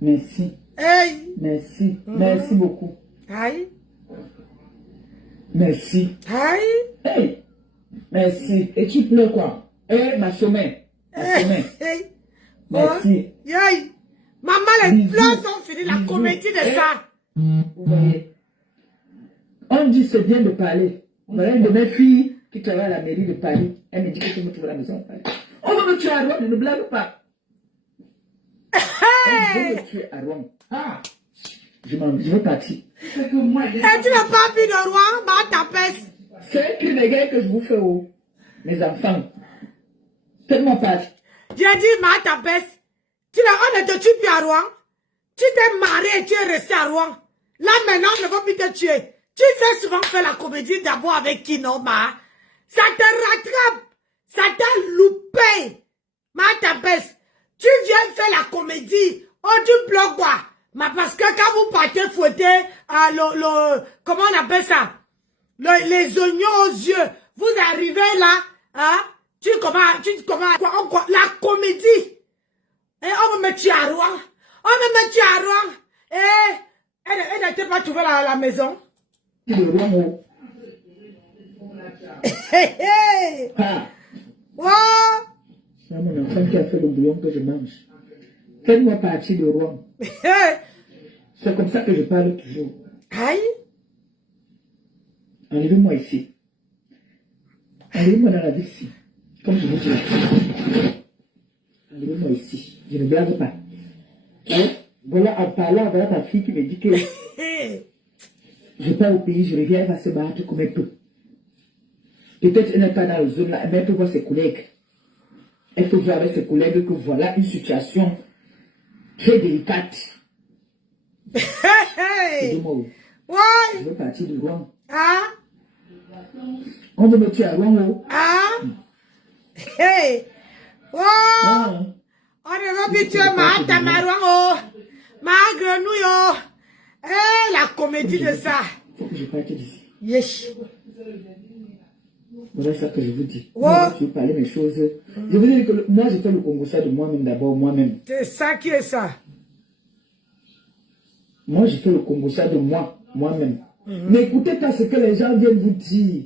Merci. Hey! Merci. Merci beaucoup. Aïe! Merci. Aïe! Hey! Merci. Et tu pleures quoi? Eh, ma sommet. Ma sommet. Hey! Merci. Aïe! Maman, les pleurs sont finis, la comédie de ça. Vous voyez? On dit c'est bien de parler. Voilà une de mes filles qui travaille à la mairie de Paris. Elle me dit que je me trouve à la maison à Paris. On va me tuer à Rouen, ne blague pas. On veut me tuer à Rouen. Ah! Je vais partir. Et tu n'as pas envie de Rouen, bah ta peste. C'est un cri de guerre que je vous fais, oh, mes enfants. Faites-moi part. J'ai dit, ma ta peste. On ne te tue plus à Rouen. Tu t'es marié et tu es resté à Rouen. Là maintenant, on ne va plus te tuer. Tu sais souvent faire la comédie d'abord avec Kinoma. Ça te rattrape. Ça t'a loupé. Ma ta peste. Tu viens faire la comédie. Oh, tu pleures quoi? Mais parce que quand vous partez fouetter comment on appelle ça? Les oignons aux yeux. Vous arrivez là, hein? La comédie. Et on va me tuer à Rouen. On va me tuer à Rouen. Et elle n'était pas trouvée la maison. Ah. Wow. C'est mon enfant qui a fait le bouillon que je mange. Faites-moi partie de Rouen. C'est comme ça que je parle toujours. Aïe. Enlevez-moi ici. Enlevez-moi dans la vie ici. Comme je vous dis. Enlevez-moi ici. Je ne blague pas. Hein? Voilà, en parlant, voilà ta fille qui me dit que je pars au pays, je reviens, elle va se battre comme elle peut. Peut-être elle n'est pas dans la zone là, mais elle peut voir ses collègues. Elle peut voir avec ses collègues que voilà une situation très délicate. Hey. Ouais. Je veux partir de Rouen. Ah. On veut me tuer à Rouen. Oh. Ah. Hey. Oh. Ah. On ne va plus tuer ma tamarouan. Oh. Ma grenouille. Oh. Eh, la comédie de ça. Faut que je parte d'ici. Yes. Voilà ça que je vous dis. Ouais. Moi, tu veux parler mes choses. Je vous dis que moi, je fais le Congo ça de moi-même d'abord, moi-même. C'est ça qui est ça. Moi, je fais le Congo ça de moi-même. N'écoutez pas ce que les gens viennent vous dire.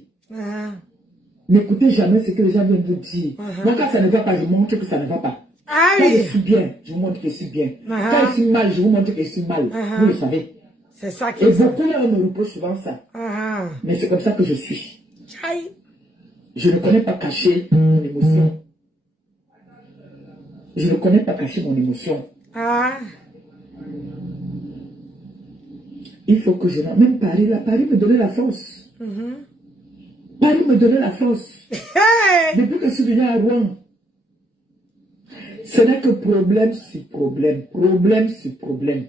N'écoutez jamais ce que les gens viennent vous dire. Moi, quand ça ne va pas, je montre que ça ne va pas. Ah, quand oui. je suis bien, je vous montre que je suis bien. Quand je suis mal, je vous montre que je suis mal. Vous le savez. C'est ça qui Et est ça. beaucoup là me reprochent souvent ça. Mais c'est comme ça que je suis. Aïe. Je ne connais pas cacher mon émotion. Je ne connais pas cacher mon émotion. Ah. Il faut que je... Même Paris, là, Paris me donnait la force. Paris me donnait la force. Hey. Depuis que je suis venu à Rouen, ce n'est que problème sur problème. Problème sur problème.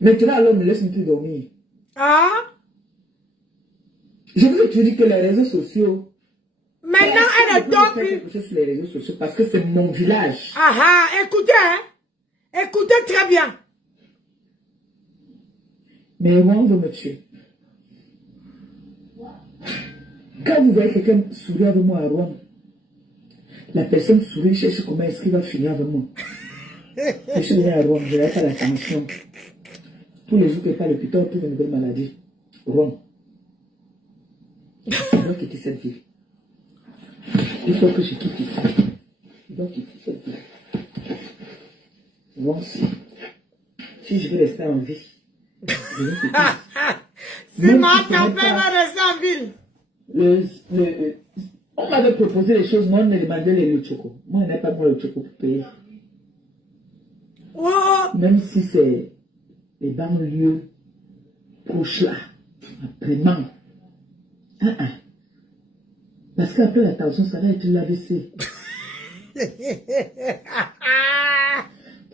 Maintenant, alors, ne laisse plus dormir. Ah. Je vous ai toujours dit que les réseaux sociaux... Maintenant, elle ne dort plus. quelque chose sur les réseaux sociaux parce que c'est mon village. Ah ah. Écoutez, hein. Écoutez très bien. Mais Rouen veut me tuer. Quand vous voyez quelqu'un sourire avec moi à Rouen, la personne sourit, cherche comment est-ce qu'il va finir avec moi. Je suis venu à Rouen, je n'avais pas la tension. Tous les jours que je parle l'hôpital pour une nouvelle maladie. Rouen. Je dois quitter cette ville. Il faut que je quitte ici. Je dois quitter cette ville. Rouen, si je veux rester en vie. Si ma tempête va rester en ville. On m'avait proposé les choses, moi on me demandait le choco. Moi je n'ai pas moi le choco pour payer. Oh. Même si c'est les banlieues proches là, après-midi. Parce qu'après la tension, ça va être l'AVC.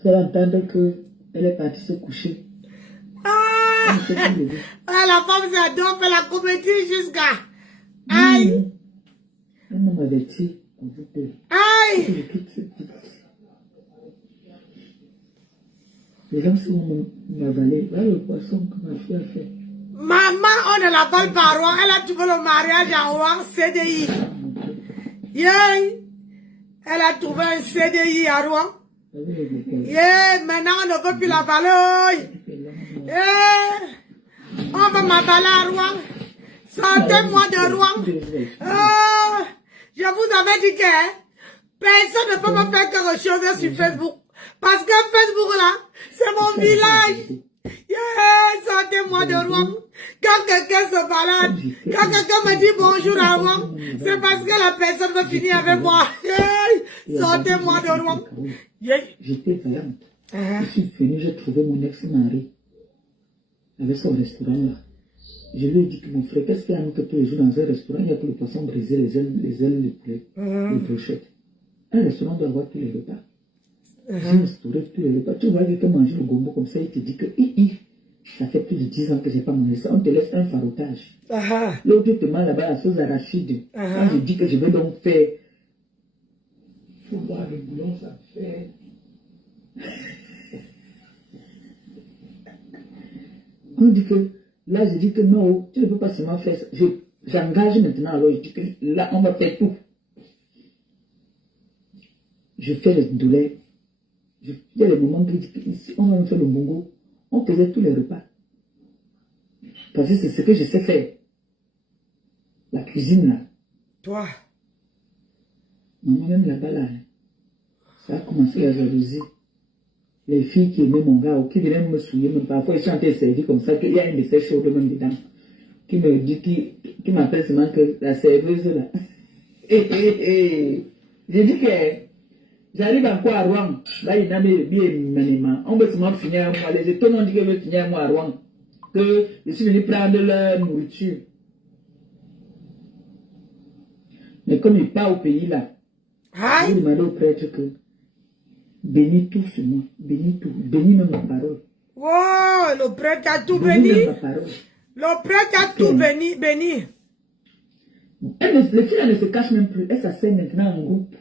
Tu vas entendre qu'elle est partie se coucher. La femme s'adore faire la comédie jusqu'à. Aïe. Elle m'a averti. Aïe. Les gens sont m'avaler. Voilà le poisson que ma fille a fait. Maman, on ne l'avale pas Rouen. Elle a trouvé le mariage à Rouen, CDI. Yeah. Elle a trouvé un CDI à Rouen. Yeah. Maintenant, on ne veut plus l'avaler. Yeah. On va m'avaler à Rouen. Sortez-moi de Rouen. Je vous avais dit que personne ne peut me faire quelque chose sur Facebook. Parce que Facebook là, c'est mon village. Yeah, sortez-moi de Rouen. Quand quelqu'un se balade, quand quelqu'un me dit bonjour à Rouen, c'est parce que la personne veut finir avec moi. Yeah, sortez-moi de Rouen. Yeah. J'étais vaillante. Je suis venue, j'ai trouvé mon ex-mari avec son restaurant là. Je lui ai dit que mon frère, qu'est-ce qu'il y a que tous les jours dans un restaurant, il n'y a que le poisson brisé, les ailes, les poulets, les brochettes. Un restaurant doit avoir tous les repas. J'ai restauré tous les repas. Tu vois quelqu'un manger le gombo comme ça, il te dit que ça fait plus de 10 ans que je n'ai pas mangé ça. On te laisse un farotage. L'autre te met là-bas la sauce arachide. Quand je dis que je vais donc faire. Il faut voir le boulon, ça fait. On dit que. Là, je dis que non, tu ne peux pas seulement faire ça. J'engage maintenant, alors je dis que là, on va faire tout. Je fais les douleurs. Il y a les moments où on va me faire le bongo. On faisait tous les repas. Parce que c'est ce que je sais faire. La cuisine, là. Toi. Maman, même là-bas, là, ça a commencé la jalousie. Les filles qui aimaient mon gars, ou qui venaient me souiller, même parfois ils sont en train de servir comme ça, qu'il y a une de ces chaudes même dedans, qui me dit, qui m'appelle seulement que la serveuse là. J'ai dit que j'arrive encore à Rouen, là il y a mes billets, on veut seulement finir à moi, les étonnes ont dit que je veux finir à moi à Rouen, que je suis venu prendre leur nourriture. Mais comme il part au pays là, je lui demandé au prêtre que bénis tout sur moi, bénis tout, bénis même ma parole. Oh, le prêtre a tout béni. Le prêtre a tout béni. Les filles ne se cachent même plus, elles s'asseyent maintenant en groupe.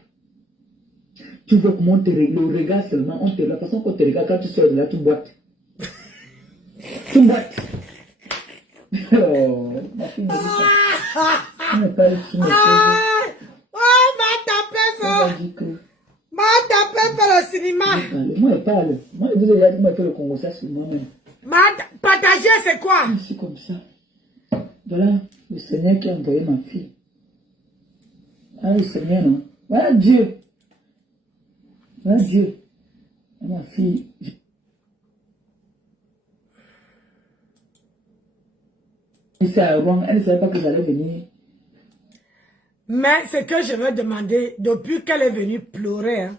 Tu vois comment on te regarde, le regard seulement, la façon qu'on te regarde quand tu sors de là, tu boites. Tu boites. Oh, ma fille me dit ça. Tu n'es pas ici, oh, ma tapée ça. Ma tapée pour le cinéma. Moi, elle parle. Moi, je vous ai dit, moi, je fais le Congo, ça sur moi-même. Partager, c'est quoi? Je suis comme ça. Voilà le Seigneur qui a envoyé ma fille. Ah, le Seigneur, non? Voilà Dieu. Voilà Dieu. Et ma fille. Elle ne savait pas que j'allais venir. Mais ce que je veux demander, depuis qu'elle est venue pleurer, hein,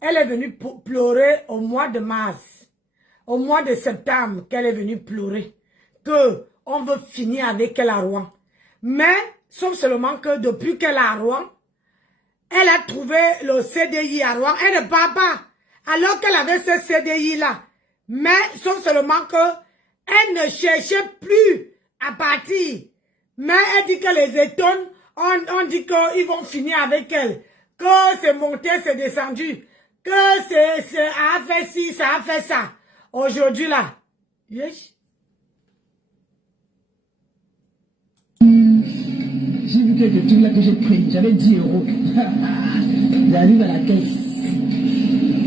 elle est venue pleurer au mois de mars, au mois de septembre, qu'elle est venue pleurer, qu'on veut finir avec elle à Rouen. Mais, sauf seulement que depuis qu'elle est à Rouen, elle a trouvé le CDI à Rouen, elle ne part pas, alors qu'elle avait ce CDI-là. Mais, sauf seulement que elle ne cherchait plus à partir. Mais elle dit que les étonnes, on dit qu'ils vont finir avec elle. Que c'est monté, c'est descendu. Que ça a fait ci, ça a fait ça. Aujourd'hui là. Yes. J'ai vu quelques trucs là que j'ai pris. J'avais 10 €. J'arrive à la caisse.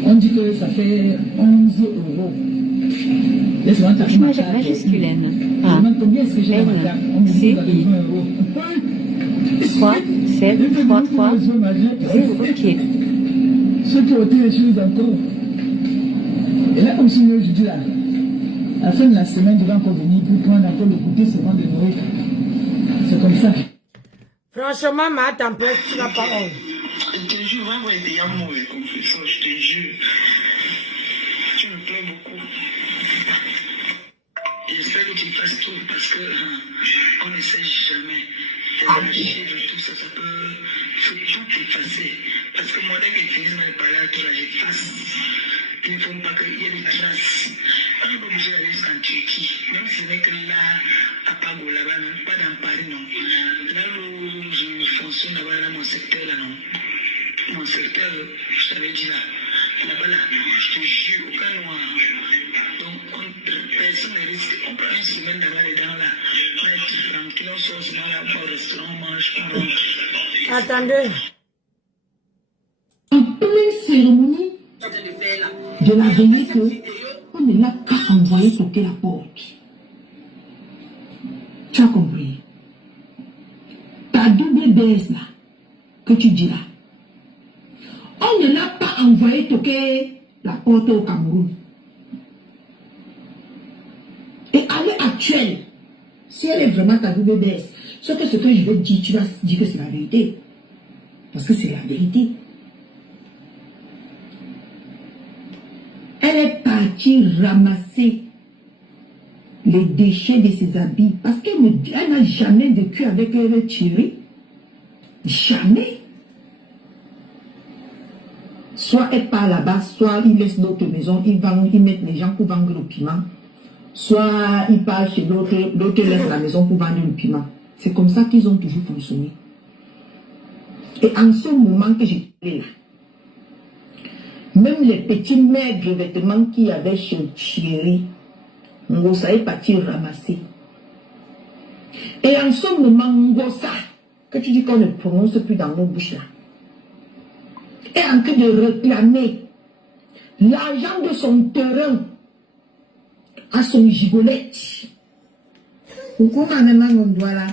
On dit que ça fait 11 €. Laisse-moi taper ma carte. Majuscule N. Je demande combien est-ce que j'ai dans ma carte. On me dit 20 €. 3, 7, 3, 3, 0, ok. Ceux qui ont été les choses encore. Et là, comme si je dis là, À la fin de la semaine, tu vas encore venir pour prendre encore le goûter seulement de Noël. C'est comme ça. Franchement, ma tempête, tu n'as pas honte. Je te jure, vraiment, il y a un mauvais confession, je te jure. Tu me plais beaucoup. J'espère que tu fasses tout parce que on ne sait jamais. Lâcher de tout ça, ça peut tout effacer. Parce que moi, dès que je finis de parler à toi, là, j'efface. Il ne faut pas qu'il y ait des traces. On est obligé d'aller en Turquie. Même si ce n'est que là, à Pago, là-bas, non, pas dans Paris, non. Là où je fonctionne, là-bas, là, mon secteur, là, non. Mon secteur, je t'avais dit là. Là-bas, là, je te jure, aucun noir. Donc, personne ne risque. On prend une semaine là-bas, dedans, là. On est tranquille, on sort souvent là, au restaurant, on mange, on rentre. Attendez. En pleine cérémonie de la veillée que on ne l'a qu'à envoyer toquer la porte. Tu as compris? Ta double baisse là, que tu dis là, on ne l'a pas envoyé toquer la porte au Cameroun. Et à l'heure actuelle, si elle est vraiment ta double baisse, ce que je vais te dire, tu vas dire que c'est la vérité. Parce que c'est la vérité. Elle est partie ramasser les déchets de ses habits parce qu'elle n'a jamais vécu avec Thierry. Jamais. Soit elle part là-bas, soit il laisse d'autres maisons, ils mettent les gens pour vendre le piment. Soit il part chez l'autre, l'autre laisse la maison pour vendre le piment. C'est comme ça qu'ils ont toujours fonctionné. Et en ce moment que j'étais là, même les petits maigres vêtements qu'il y avait chez Thierry, Ngosa est parti ramasser. Et en ce moment, Ngosa, que tu dis qu'on ne prononce plus dans nos bouches là, est en train de réclamer l'argent de son terrain à son gigolette. Pourquoi même on doit là?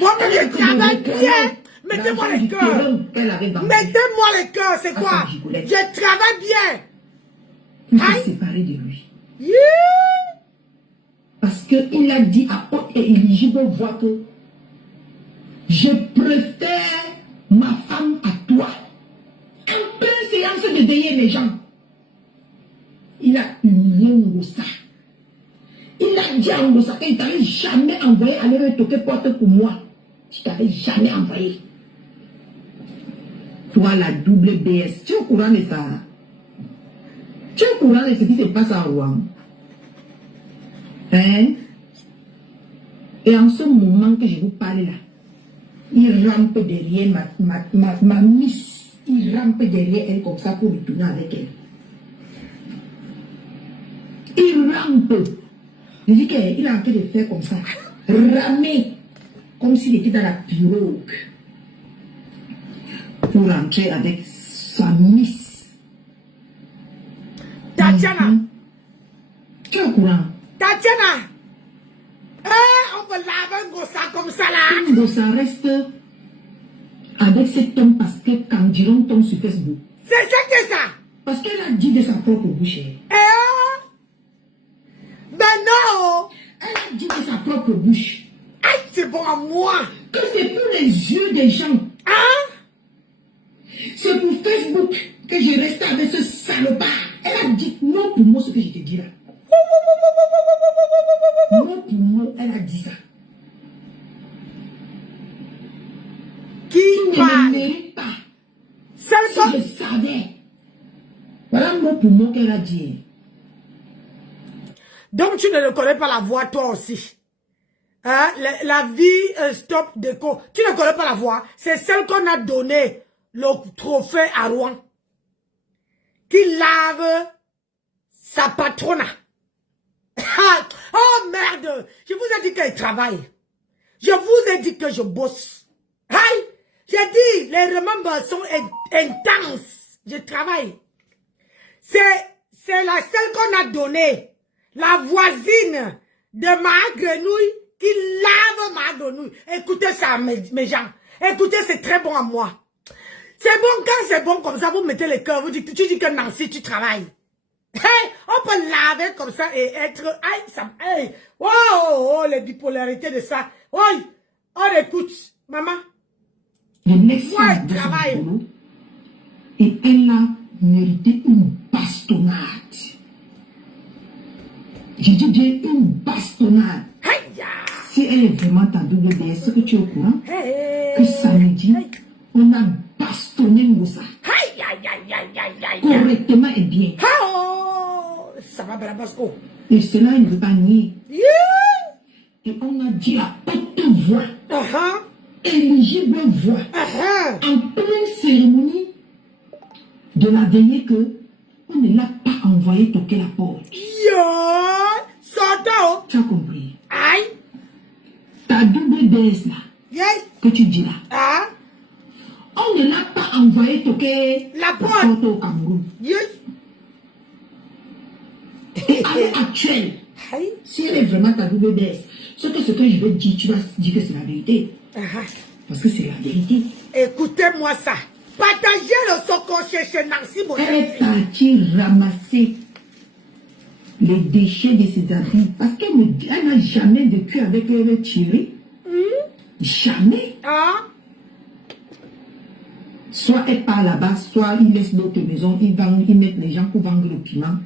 Moi, je travaille bien. Mettez-moi les cœurs. Mettez-moi les cœurs, c'est quoi? Je travaille bien. Il faut se séparer de lui. Yeah. Parce qu'il a dit à haute et éligible voix que je préfère ma femme à toi. En pleine séance de veiller les gens. Il a humilié Ngosa. Il a dit à Ngosa qu'il ne t'avait jamais envoyé aller me toquer porte pour moi. Tu t'avais jamais envoyé. Toi, la double BS, tu es au courant de ça? Tu es au courant de ce qui se passe à Rouen? Hein? Et en ce moment que je vous parle là, il rampe derrière ma miss. Il rampe derrière elle comme ça pour retourner avec elle. Il rampe. Il dit qu'il a en train de faire comme ça. Ramer. Comme s'il était dans la pirogue. Pour rentrer avec sa miss. Tatiana. Tu es au courant? Tatiana. On peut laver Ngosa comme ça là. Ngosa reste avec cet homme parce que quand Diron tombe sur Facebook. C'est ça que ça. Parce qu'elle a dit de sa propre bouche. Ben non. Elle a dit de sa propre bouche. Aïe, c'est bon à moi. Que c'est pour les yeux des gens. Hein? C'est pour Facebook que je restais avec ce salopard. Elle a dit non pour moi ce que je te dis là. Non pour moi, elle a dit ça. Qui ne parle? mérite pas. Si je savais. Voilà mot pour mot qu'elle a dit. Donc tu ne reconnais pas la voix toi aussi. Hein? La vie stop déco. Tu ne connais pas la voix. C'est celle qu'on a donné le trophée à Rouen. Qui lave sa patrona. Oh merde. Je vous ai dit qu'elle travaille. Je vous ai dit que je bosse. Aïe. J'ai dit, les remembers sont intenses. Je travaille. C'est la seule qu'on a donnée. La voisine de ma grenouille qui lave ma grenouille. Écoutez ça, mes gens. Écoutez, c'est très bon à moi. C'est bon quand c'est bon comme ça, vous mettez les cœurs. Tu dis que Nancy, tu travailles. Hey, on On peut laver comme ça et être... Aïe, ça... Aïe. Oh, les bipolarités de ça. Oui, on écoute. Maman. L'excellence de son boulot. Et elle a mérité une bastonnade. Je dis bien une bastonnade. Aïe. Si elle est vraiment ta WBS, est-ce que tu es au courant que samedi, on a bastonné Moussa correctement et bien. Oh, ça va, Brabasco. Et cela, il ne veut pas nier. Et on a dit à haute voix, éligible voix, en pleine cérémonie de la veillée que on ne l'a pas envoyé toquer la porte. Soto. Tu as compris? Aïe. Ta WBS là, que tu dis là, on ne l'a pas envoyé toquer la porte au Cameroun. Et à l'heure actuelle, si elle est vraiment ta WBS, ce que je vais dire, tu vas dire que c'est la vérité. Parce que c'est la vérité. Écoutez-moi ça. Partagez le soko chez Nancy. Elle est partie ramasser les déchets de ses habits. Parce qu'elle n'a jamais vécu avec Thierry. Jamais. Soit elle part là-bas, soit il laisse d'autres maisons, il met les gens pour vendre le piment.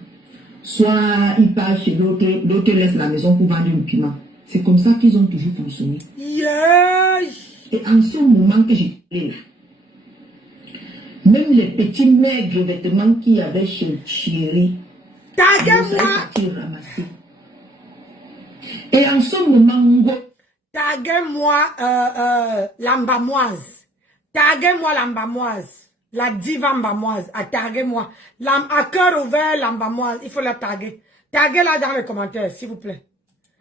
Soit il part chez l'autre, l'autre laisse la maison pour vendre le piment. C'est comme ça qu'ils ont toujours fonctionné. Et en ce moment que j'étais là, même les petits maigres vêtements qu'il y avait chez Thierry, ramasser. Et en ce moment, taguez-moi l'ambamoise. Taguez-moi l'ambamoise. La diva ambamoise. Taguez-moi. À cœur ouvert, l'ambamoise. Il faut la taguer. Taguez-la dans les commentaires, s'il vous plaît.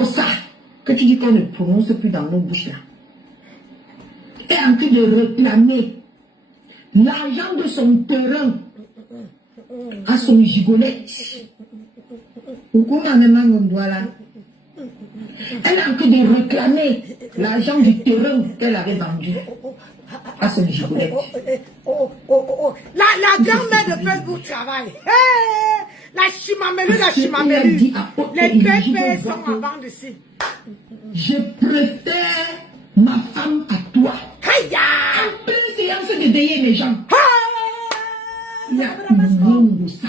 Ça, que tu dis qu'on ne prononce plus dans nos bouches là. Et en train de réclamer l'argent de son terrain à son gigolette. Elle est en train de réclamer l'argent du terrain qu'elle avait vendu à son gigolette. La grand-mère de Facebook travaille. La chimamelu. Les pépés sont en vente ici. Je préfère ma femme à toi. En pleine séance de veiller les gens. Il a dit ça.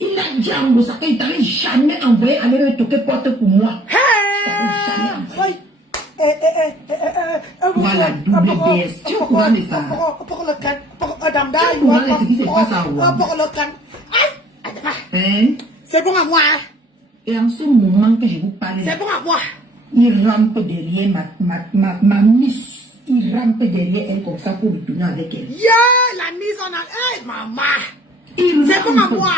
Il a dit à Moussa qu'il t'avait jamais envoyé aller me toquer porte pour moi. Voilà, WBS. Tu es au courant de ça? Pour le can. Pour Adam Tu es au courant de ce qui se passe à Ouam? Pour le can. C'est bon à moi. Et en ce moment que je vous parle, c'est bon à moi. Il rampe derrière ma miss. Il rampe derrière elle comme ça pour retourner avec elle. La mise en a... maman. C'est bon à moi.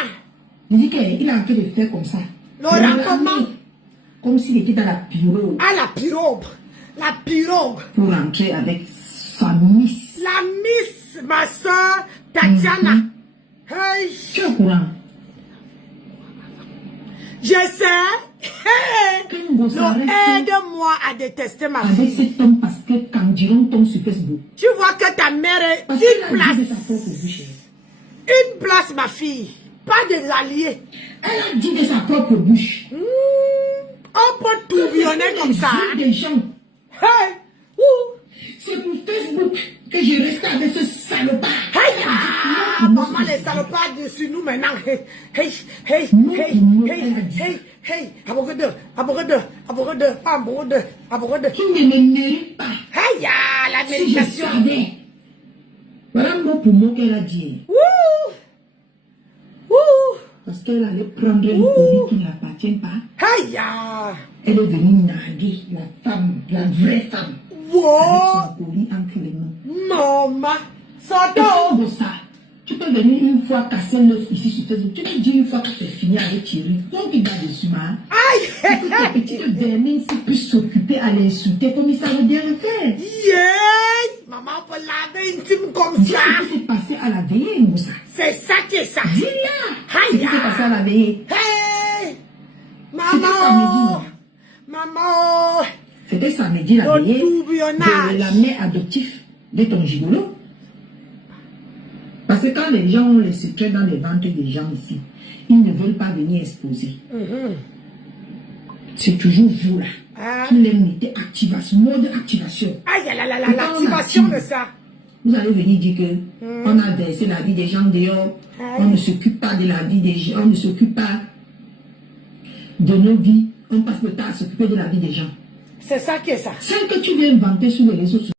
Il dit qu'il est en train de faire comme ça. Le rampement. Comme s'il était dans la pirogue. La pirogue. La pirogue. Pour rentrer avec sa miss. La miss, ma soeur Tatiana. Tu es au courant? Je sais. Aide-moi à détester ma fille. Avec cet homme parce que quand Diron tombe sur Facebook. Tu vois que ta mère est une place. Une place, ma fille. Pas de l'allier. Elle a dit de sa propre bouche. On peut tourbillonner comme ça. Des gens. C'est pour Facebook que je reste avec ce salopard. Maman, les salopards dessus nous maintenant. Aborode. Tu ne me mérites pas. La méditation. Si je savais. Voilà mot pour mot qu'elle a dit. Parce qu'elle allait prendre une colis qui ne l'appartient pas. Elle est venue narguer la femme, la vraie femme. Avec son colis entre les mains. Maman, Soto. Ça. Tu peux venir une fois casser l'œuf ici sur Facebook. Tu peux dire une fois que c'est fini avec Thierry. Donc il va dessus, hein. Que tes petites vermines puissent s'occuper à l'insulter comme ça veut bien le faire. Maman, on peut laver intime comme ça. Qu'est-ce qui s'est passé à la veillée, Moussa? C'est ça qui est ça. Dis-la. Qu'est-ce qui s'est passé à la veillée? Maman. Maman. C'était samedi la veillée de la mère adoptive de ton gigolo. Parce que quand les gens ont les secrets dans les ventres des gens ici, ils ne veulent pas venir exposer. C'est toujours vous là. Qui les mettez activation, mode activation. Aïe, l'activation de ça. Vous allez venir dire que on a versé la vie des gens dehors, on ne s'occupe pas de la vie des gens, on ne s'occupe pas de nos vies, on passe le temps à s'occuper de la vie des gens. C'est ça qui est ça. Celle que tu viens inventer sur les réseaux sociaux.